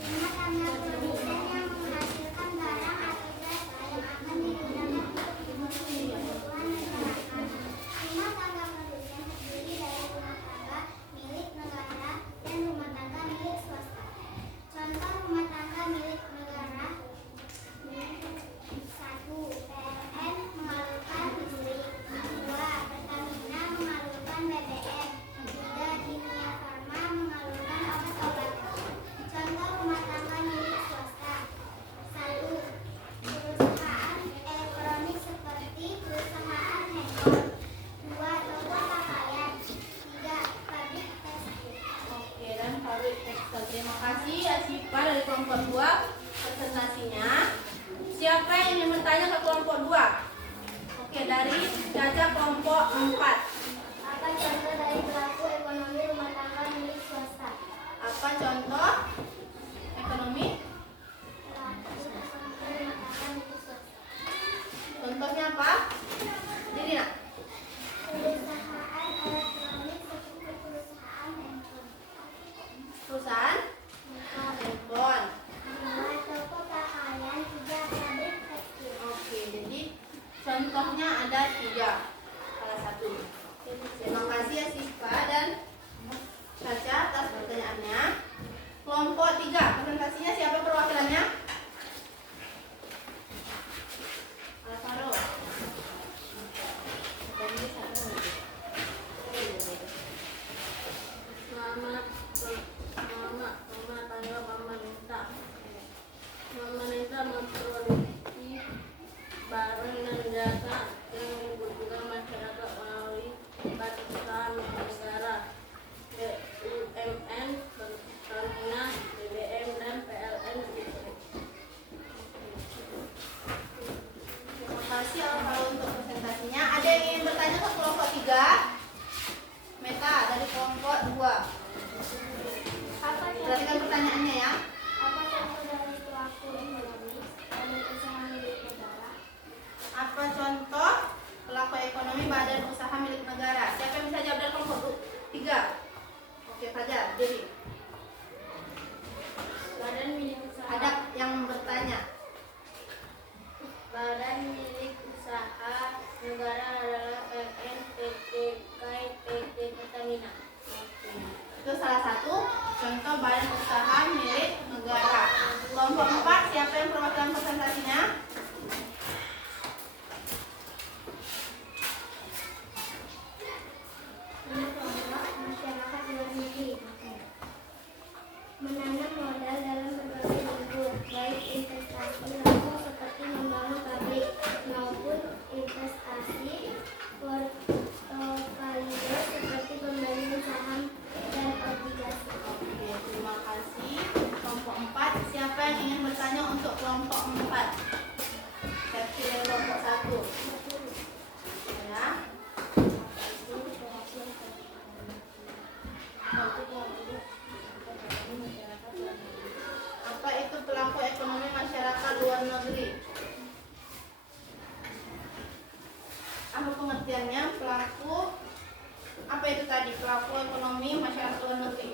Rumah tangga produsen yang menghasilkan barang atau jasa yang akan digunakan untuk memenuhi kebutuhan masyarakat. Rumah tangga produsen terdiri dari rumah tangga milik negara dan rumah tangga milik swasta. Contoh rumah tangga milik negara: 1. PLN mengalirkan listrik, 2. Pertamina mengalirkan BBM, 3. Kimia Farma mengalirkan obat-obatan. Contoh rumah tangga milik swasta: 1. Perusahaan elektronik seperti perusahaan handphone, 2. Toko pakaian, 3. Pabrik tekstil. Oke, dan pabrik tekstil. Terima kasih Asifa dari kelompok 2 presentasinya. Siapa yang ingin bertanya ke kelompok 2? Oke, dari Caca kelompok 4. Apa contoh dari pelaku ekonomi rumah tangga milik swasta? Apa contoh ekonomi? Pelaku ekonomi rumah tangga milik swasta: Contohnya apa? Diri nak. perusahaan elektronik seperti perusahaan handphone, Perusahaan handphone. 2. Toko pakaian, 3. Pabrik tekstil. Oke, jadi contohnya ada 3. Salah satu. Terima kasih Asifa dan Caca atas pertanyaannya. Kelompok 3 presentasinya siapa perwakilannya? Alvaro. Selamat rumah tangga modal dalam berbagai bentuk, baik investasi langsung seperti membangun pabrik maupun investasi portofolio seperti pembelian saham dan obligasi. Oke, terima kasih. Kelompok 4, siapa yang ingin bertanya untuk kelompok 4? Versi dari kelompok 1. Ya. Apa itu pelaku ekonomi masyarakat luar negeri? Apa pengertiannya pelaku? Apa itu tadi pelaku ekonomi masyarakat luar negeri?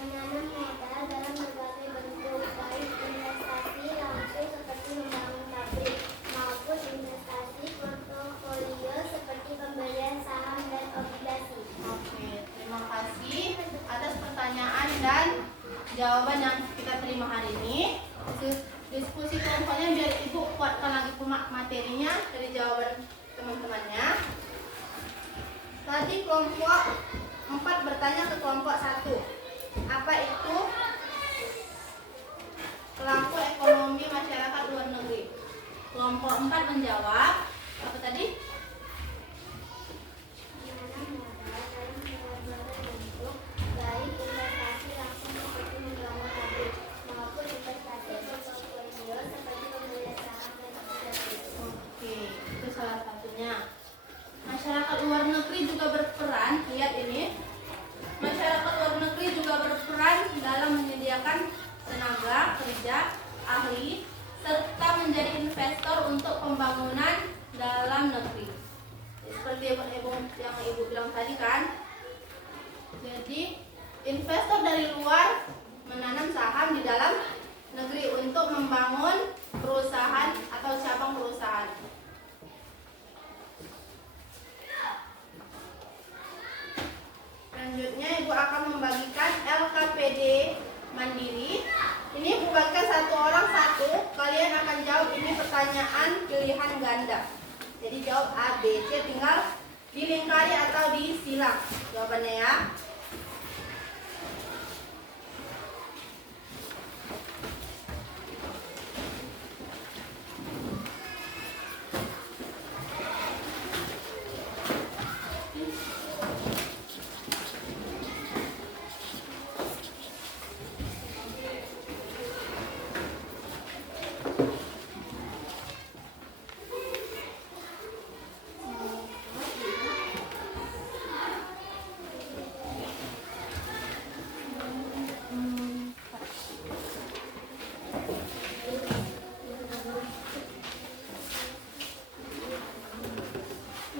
Menanam modal dalam berbagai bentuk, baik investasi langsung seperti membangun pabrik maupun investasi portofolio seperti pembelian saham dan obligasi. Oke, terima kasih atas pertanyaan dan jawaban yang kita terima hari ini. Diskusi kelompoknya biar Ibu kuatkan lagi materinya dari jawaban teman-temannya. Tadi kelompok 4 bertanya ke kelompok 1. Apa itu pelaku ekonomi masyarakat luar negeri? Kelompok 4 menjawab, apa tadi? Menanam modal dalam berbagai bentuk, baik investasi langsung seperti membangun pabrik maupun investasi portofolio seperti pembelian saham dan obligasi. Oke, itu salah satunya. Masyarakat luar negeri juga berperan, lihat ini. Masyarakat luar negeri juga berperan dalam menyediakan tenaga kerja, ahli, serta menjadi investor untuk pembangunan dalam negeri. Seperti yang Ibu bilang tadi kan. Jadi, investor dari luar menanam saham di dalam negeri untuk membangun perusahaan atau cabang perusahaan. Selanjutnya Ibu akan membagikan LKPD Mandiri. Ini Ibu bagikan satu orang satu. Kalian akan jawab ini pertanyaan pilihan ganda. Jadi jawab A, B, C, tinggal dilingkari atau disilang jawabannya ya.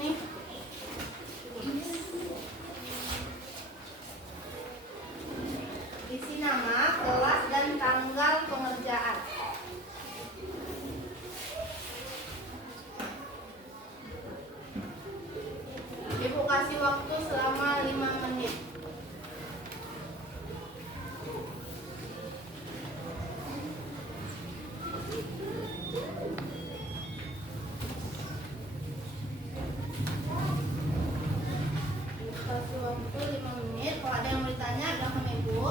Nih. Isi nama, kelas, dan tanggal pengerjaan. Ibu kasih waktu selama 5 menit. Kasih waktu 5 menit. Kalau ada yang mau ditanya, belakang Ibu.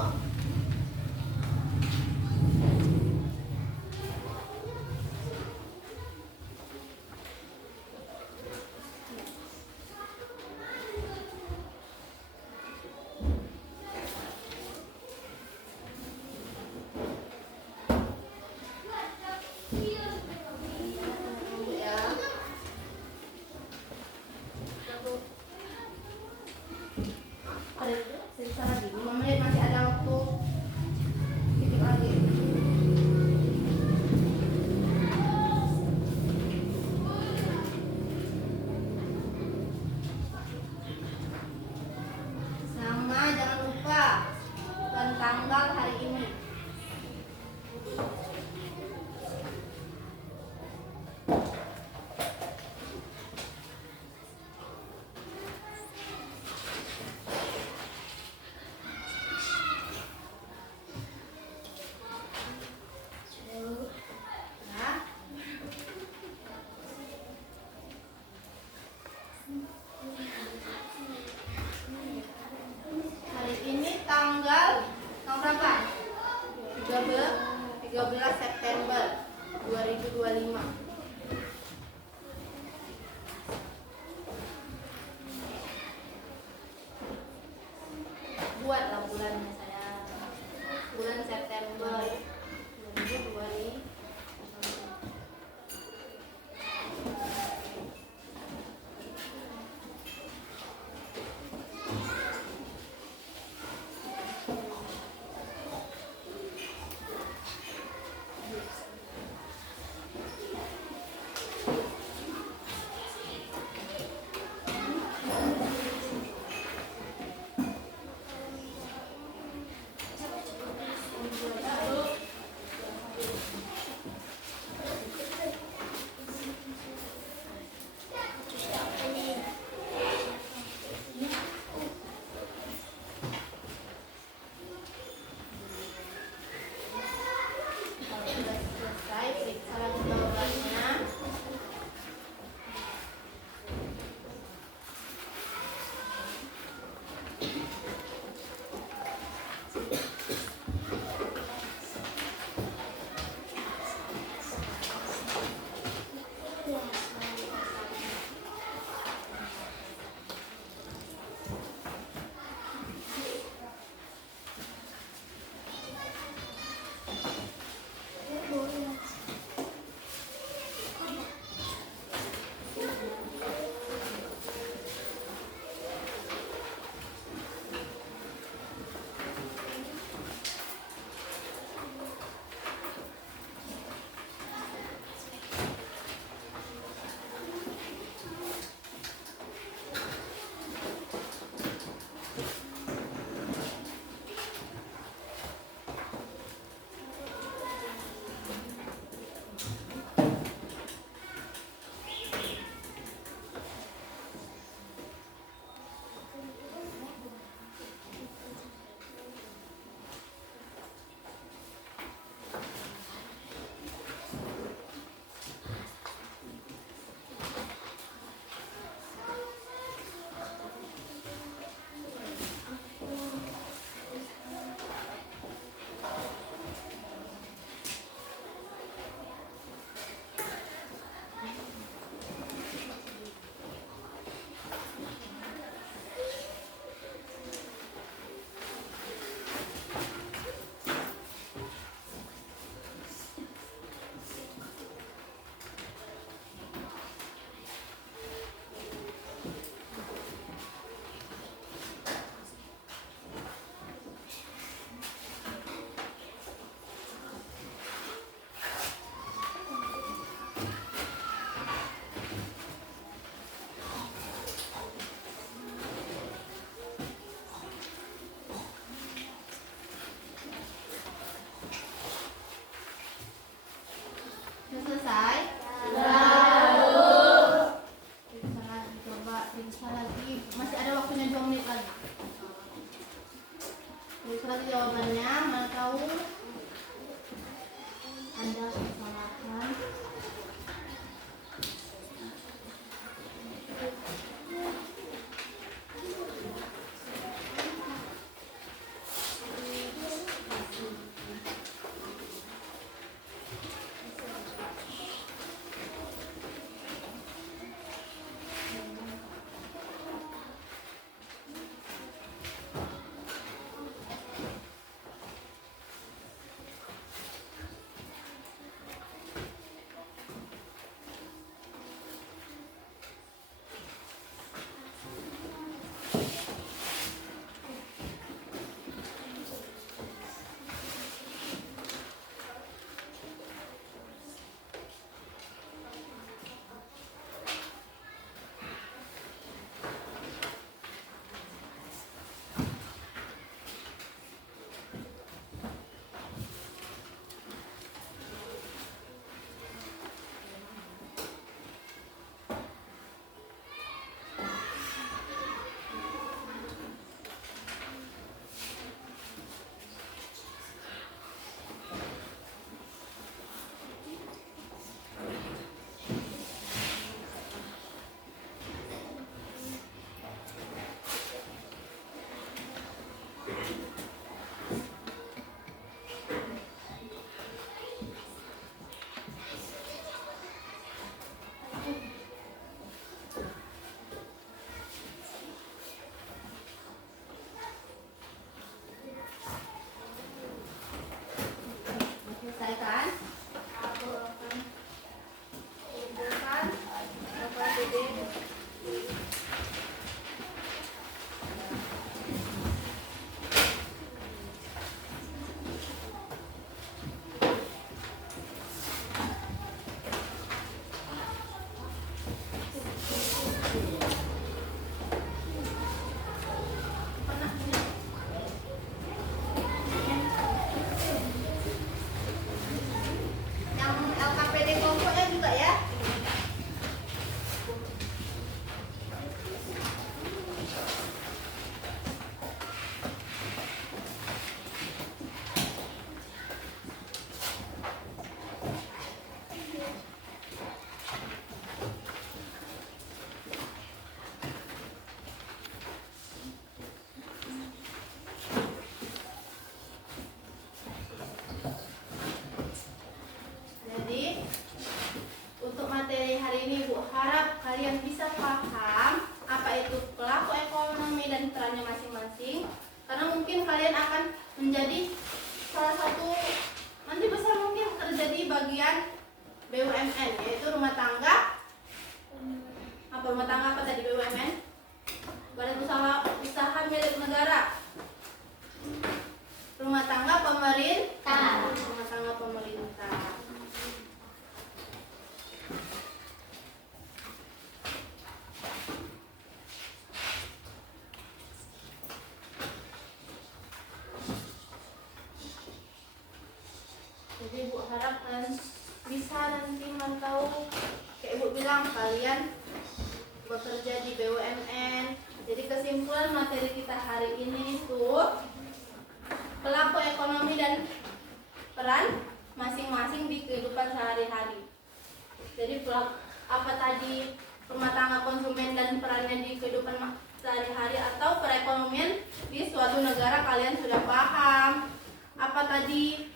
kalian bisa paham apa itu pelaku ekonomi dan perannya masing-masing, karena mungkin kalian akan menjadi salah satu, nanti besar mungkin terjadi bagian BUMN, yaitu rumah tangga. Apa rumah tangga apa tadi BUMN? Badan usaha milik negara. Rumah tangga pemerintah. Rumah tangga pemerintah. Jadi Ibu harap kalian bisa nanti mantau, kayak Ibu bilang kalian bekerja di BUMN. Jadi kesimpulan materi kita hari ini itu pelaku ekonomi dan peran masing-masing di kehidupan sehari-hari. Jadi apa tadi rumah tangga, konsumen, dan perannya di kehidupan sehari-hari atau perekonomian di suatu negara kalian sudah paham. Apa tadi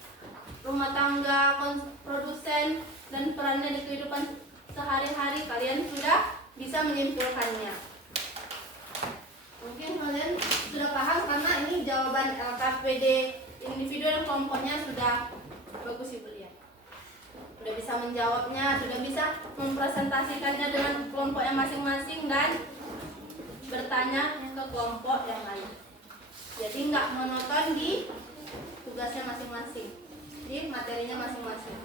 rumah tangga, produsen, dan perannya di kehidupan sehari-hari kalian sudah bisa menyimpulkannya. Mungkin kalian sudah paham karena ini jawaban LKPD individu dan kelompoknya sudah bagus Ibu lihat. Sudah bisa menjawabnya, sudah bisa mempresentasikannya dengan kelompoknya masing-masing dan bertanya ke kelompok yang lain. Jadi nggak monoton di tugasnya masing-masing, di materinya masing-masing.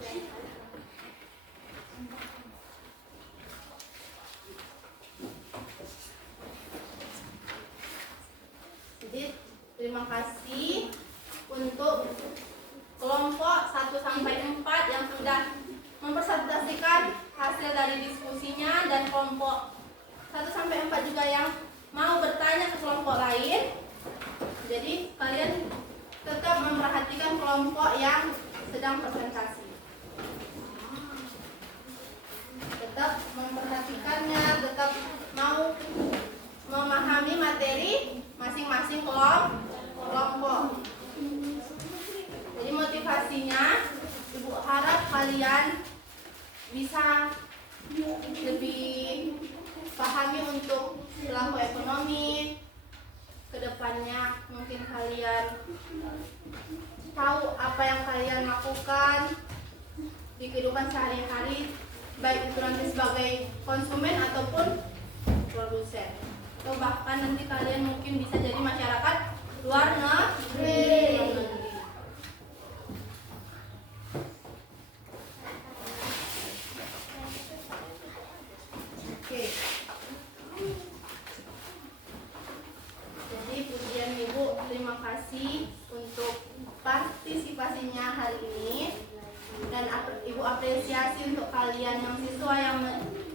Jadi terima kasih untuk kelompok 1-4 yang sudah mempresentasikan hasil dari diskusinya, dan kelompok 1-4 juga yang mau bertanya ke kelompok lain. Jadi kalian tetap memperhatikan kelompok yang sedang presentasi. Tetap memperhatikannya, tetap mau memahami materi masing-masing kelompok. Jadi motivasinya, Ibu harap kalian bisa lebih pahami untuk pelaku ekonomi. Kedepannya mungkin kalian tahu apa yang kalian lakukan di kehidupan sehari-hari, baik itu nanti sebagai konsumen ataupun produsen, atau bahkan nanti kalian mungkin bisa jadi masyarakat luar negeri. Oke. Jadi pujian Ibu, terima kasih untuk partisipasinya hari ini, dan Ibu apresiasi untuk kalian yang siswa yang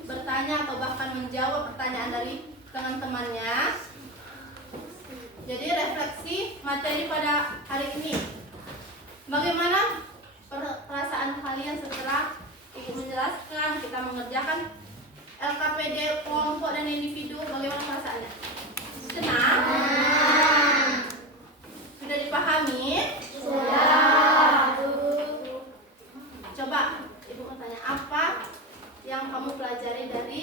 bertanya atau bahkan menjawab pertanyaan dari teman-temannya. Jadi refleksi materi pada hari ini, bagaimana perasaan kalian setelah Ibu menjelaskan kita mengerjakan LKPD kelompok dan individu? Bagaimana perasaannya? Senang? Sudah dipahami? Sudah. Coba Ibu mau tanya, apa yang kamu pelajari dari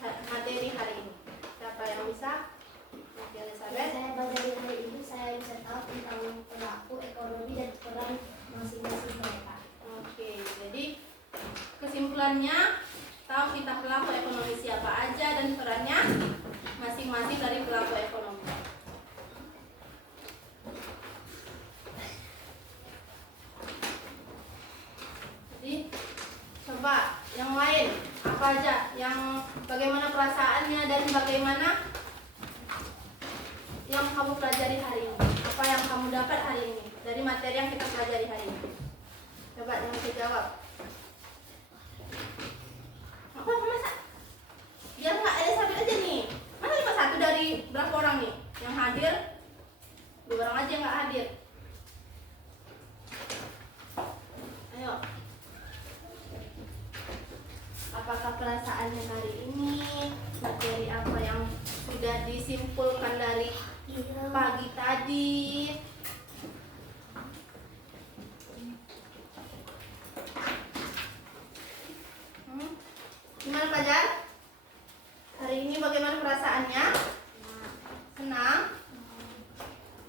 materi hari ini? Siapa yang bisa? Mungkin Elizabeth. Saya belajar dari ini, saya bisa tahu tentang pelaku ekonomi dan peran masing-masing mereka. Oke, jadi kesimpulannya, tahu kita pelaku ekonomi siapa aja dan perannya masing-masing dari pelaku ekonomi. Jadi coba yang lain apa aja, yang bagaimana perasaannya dan bagaimana yang kamu pelajari hari ini, apa yang kamu dapat hari ini dari materi yang kita pelajari hari ini. Coba yang bisa jawab. Apa masa? Biar nggak Elizabeth aja nih. Mana cuma satu dari berapa orang nih yang hadir? 2 orang aja yang nggak hadir. Ayo. Apakah perasaannya hari ini? Materi apa yang sudah disimpulkan dari pagi tadi? Gimana Fajar? Hari ini bagaimana perasaannya? Senang?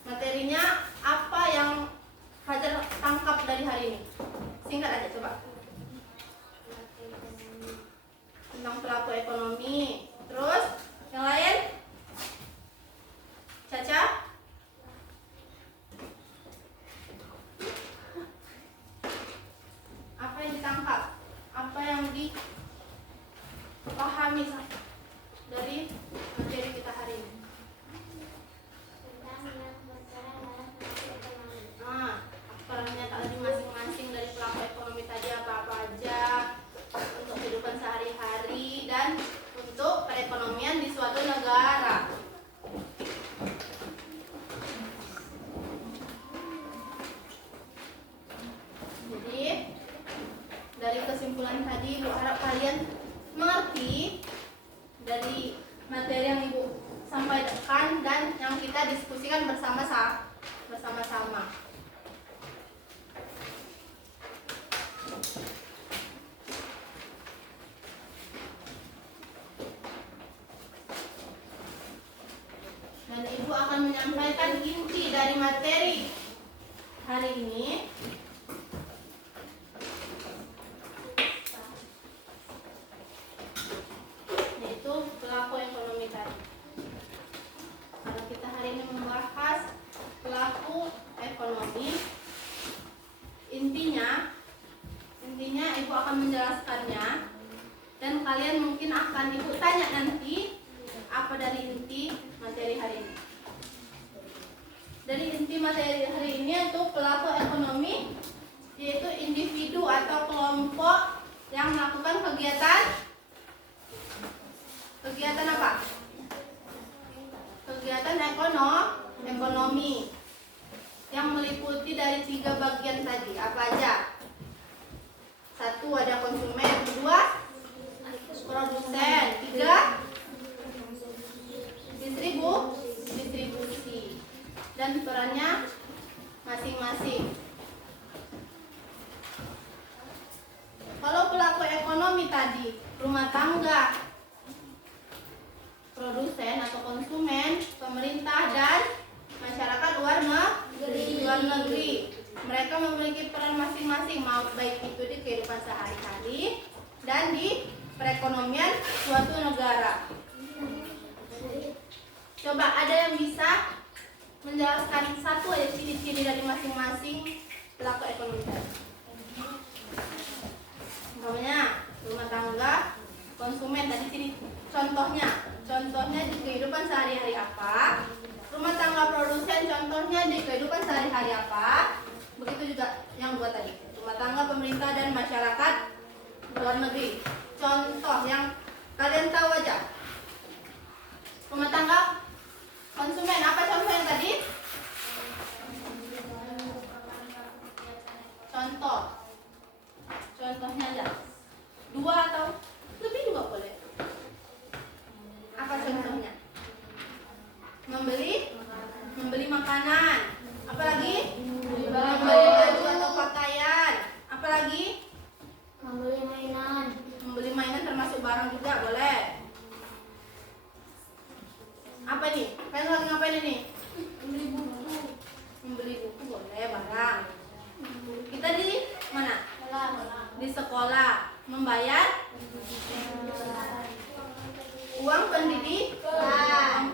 Materinya apa yang Fajar tangkap dari hari ini? Singkat aja coba. Tentang pelaku ekonomi. Terus yang lain? Caca? Apa yang ditangkap? Apa yang dipahami dari materi kita hari ini? Nah, perannya tadi masing-masing dari pelaku ekonomi tadi apa-apa aja untuk kehidupan sehari-hari dan untuk perekonomian di suatu negara. Jadi dari kesimpulan tadi Ibu harap kalian mengerti dari materi yang Ibu sampaikan dan yang kita diskusikan bersama-sama. Dan Ibu akan menyampaikan inti dari materi hari ini. Yaitu pelaku ekonomi tadi. Kalau kita hari ini membahas pelaku ekonomi, intinya Ibu akan menjelaskannya dan kalian mungkin akan Ibu tanya nanti apa dari inti materi hari ini. Dari inti materi hari ini itu pelaku ekonomi yaitu individu atau kelompok yang melakukan kegiatan apa? Kegiatan ekonomi yang meliputi dari 3 bagian tadi. Apa aja? 1 ada konsumen, 2 produsen, 3 distribusi dan perannya masing-masing. Kalau pelaku ekonomi tadi rumah tangga, produsen atau konsumen, pemerintah dan masyarakat luar negeri. Mereka memiliki peran masing-masing, baik itu di kehidupan sehari-hari dan di perekonomian suatu negara. Coba ada yang bisa menjelaskan satu aja ciri-ciri dari masing-masing pelaku ekonomi tadi. Namanya rumah tangga, konsumen tadi ciri contohnya di kehidupan sehari-hari apa? Rumah tangga produsen contohnya di kehidupan sehari-hari apa? Begitu juga yang 2 tadi. Rumah tangga, pemerintah dan masyarakat luar negeri. Contoh yang kalian tahu aja. Rumah tangga, konsumen apa contohnya tadi? Contohnya aja. 2 atau lebih juga boleh. Apa contohnya? Membeli makanan. Apalagi? Membeli baju atau pakaian. Apalagi? Membeli mainan. Membeli mainan termasuk barang juga boleh. Apa nih? Kalian lagi ngapain ini? Membeli buku boleh, barang. Kita di mana? Di sekolah. Membayar uang pendidikan.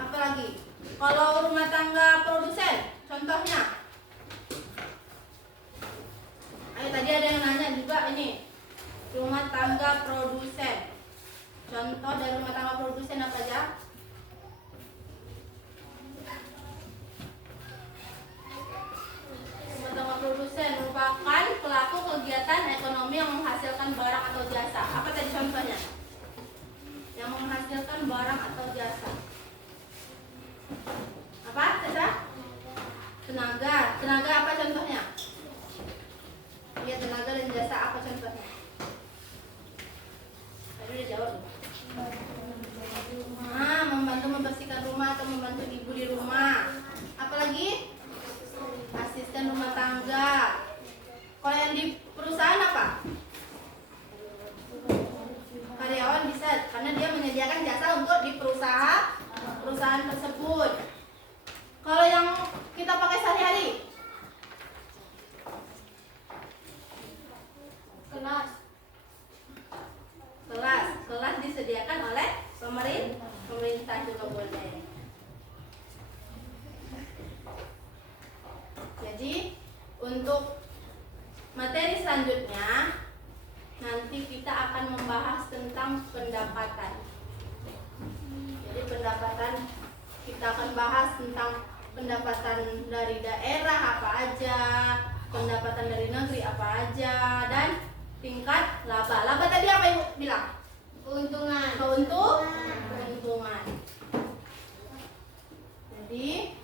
Apalagi? Kalau rumah tangga produsen, contohnya. Ayo tadi ada yang nanya juga ini. Rumah tangga produsen. Contoh dari rumah tangga produsen apa aja? Rumah tangga produsen merupakan pelaku kegiatan ekonomi yang menghasilkan barang atau jasa. Apa tadi contohnya? Yang menghasilkan barang atau jasa. Apa? Tenaga. Tenaga apa contohnya? Iya, tenaga dan jasa apa contohnya? Tadi udah jawab. Membantu membersihkan rumah atau membantu ibu di rumah. Apalagi? Asisten rumah tangga. Kalau yang di perusahaan apa? Karyawan bisa akan membahas tentang pendapatan. Jadi pendapatan, kita akan bahas tentang pendapatan dari daerah apa aja, pendapatan dari negeri apa aja, dan tingkat laba. Laba tadi apa Ibu bilang? Keuntungan. Keuntungan. Jadi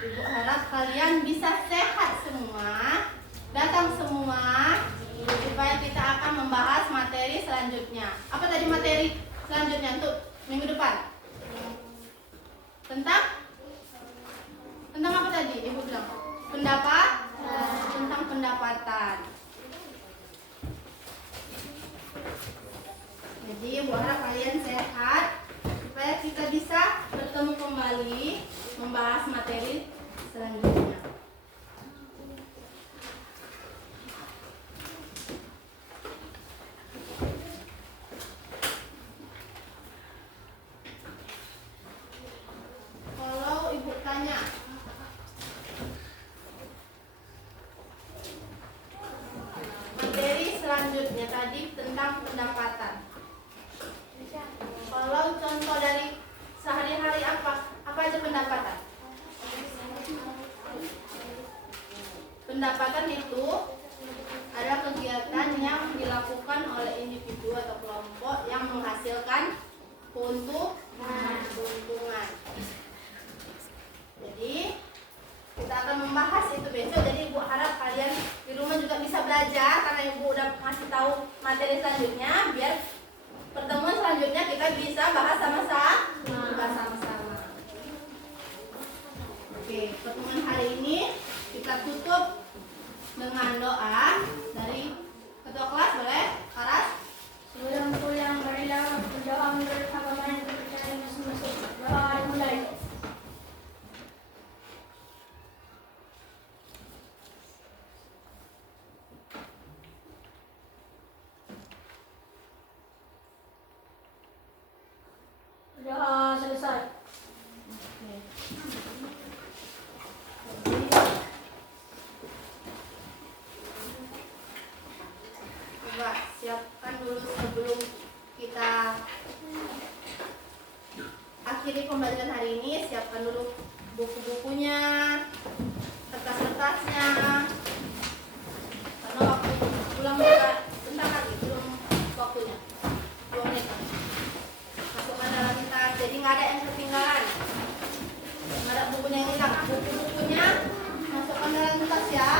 Ibu harap kalian bisa sehat semua, datang semua, supaya kita akan membahas materi selanjutnya. Apa tadi materi selanjutnya untuk minggu depan? Tentang apa tadi Ibu bilang? Tentang pendapatan. Jadi Ibu harap kalian sehat supaya kita bisa bertemu kembali membahas materi selanjutnya. Kalau Ibu tanya, materi selanjutnya tadi tentang pendapatan. Kalau contoh dari sehari-hari apa aja pendapatan? Pendapatan itu adalah kegiatan yang dilakukan oleh individu atau kelompok yang menghasilkan keuntungan. Jadi kita akan membahas itu besok. Jadi Ibu harap kalian di rumah juga bisa belajar, karena Ibu udah ngasih tahu materi selanjutnya, biar pertemuan selanjutnya kita bisa bahas sama-sama. Oke, pertemuan hari ini kita tutup dengan doa dari ketua kelas. Boleh? Karas? Pulang marilah berdoa menurut agama yang dipercaya masing-masing. Doa dimulai. Doa selesai. Oke. Coba siapkan dulu sebelum kita akhiri pembelajaran hari ini. Siapkan dulu buku-bukunya, kertas-kertasnya, karena waktu pulang juga bentar lagi, belum waktunya 2 menit lagi. Masukkan dalam tas, jadi nggak ada yang ketinggalan, nggak ada bukunya yang hilang. Buku-bukunya masukkan dalam tas ya.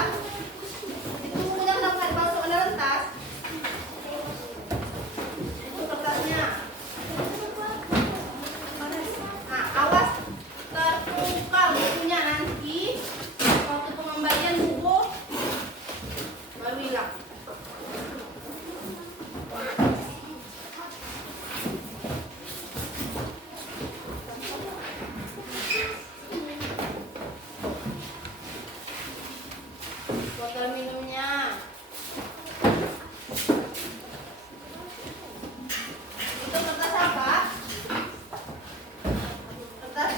Itu bukunya kenapa dimasukkan dalam tas? Itu kertasnya. Nah, awas tertukar bukunya, nanti waktu pengembalian buku baru hilang. Botol minumnya. Itu kertas apa? Kertas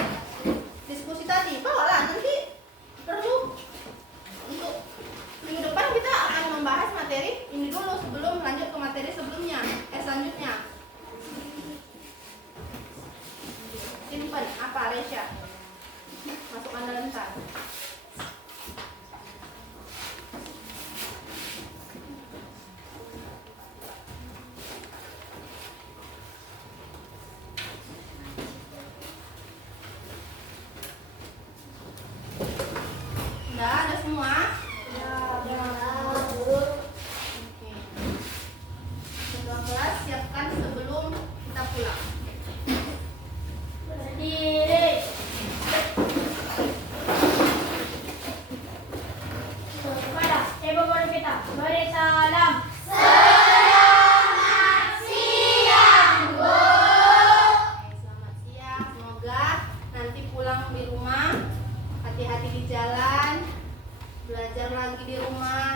diskusi tadi. Bawalah, nanti perlu untuk minggu depan kita akan membahas materi ini dulu sebelum lanjut ke materi selanjutnya. Simpan apa, Resya? Masukkan dalam tas. Udah ada semua? Oke. Ketua kelas siapkan sebelum kita pulang. Berdiri. Kepada ibu guru kita beri salam. Oke, selamat siang. Semoga nanti pulang di rumah hati-hati di jalan, belajar lagi di rumah.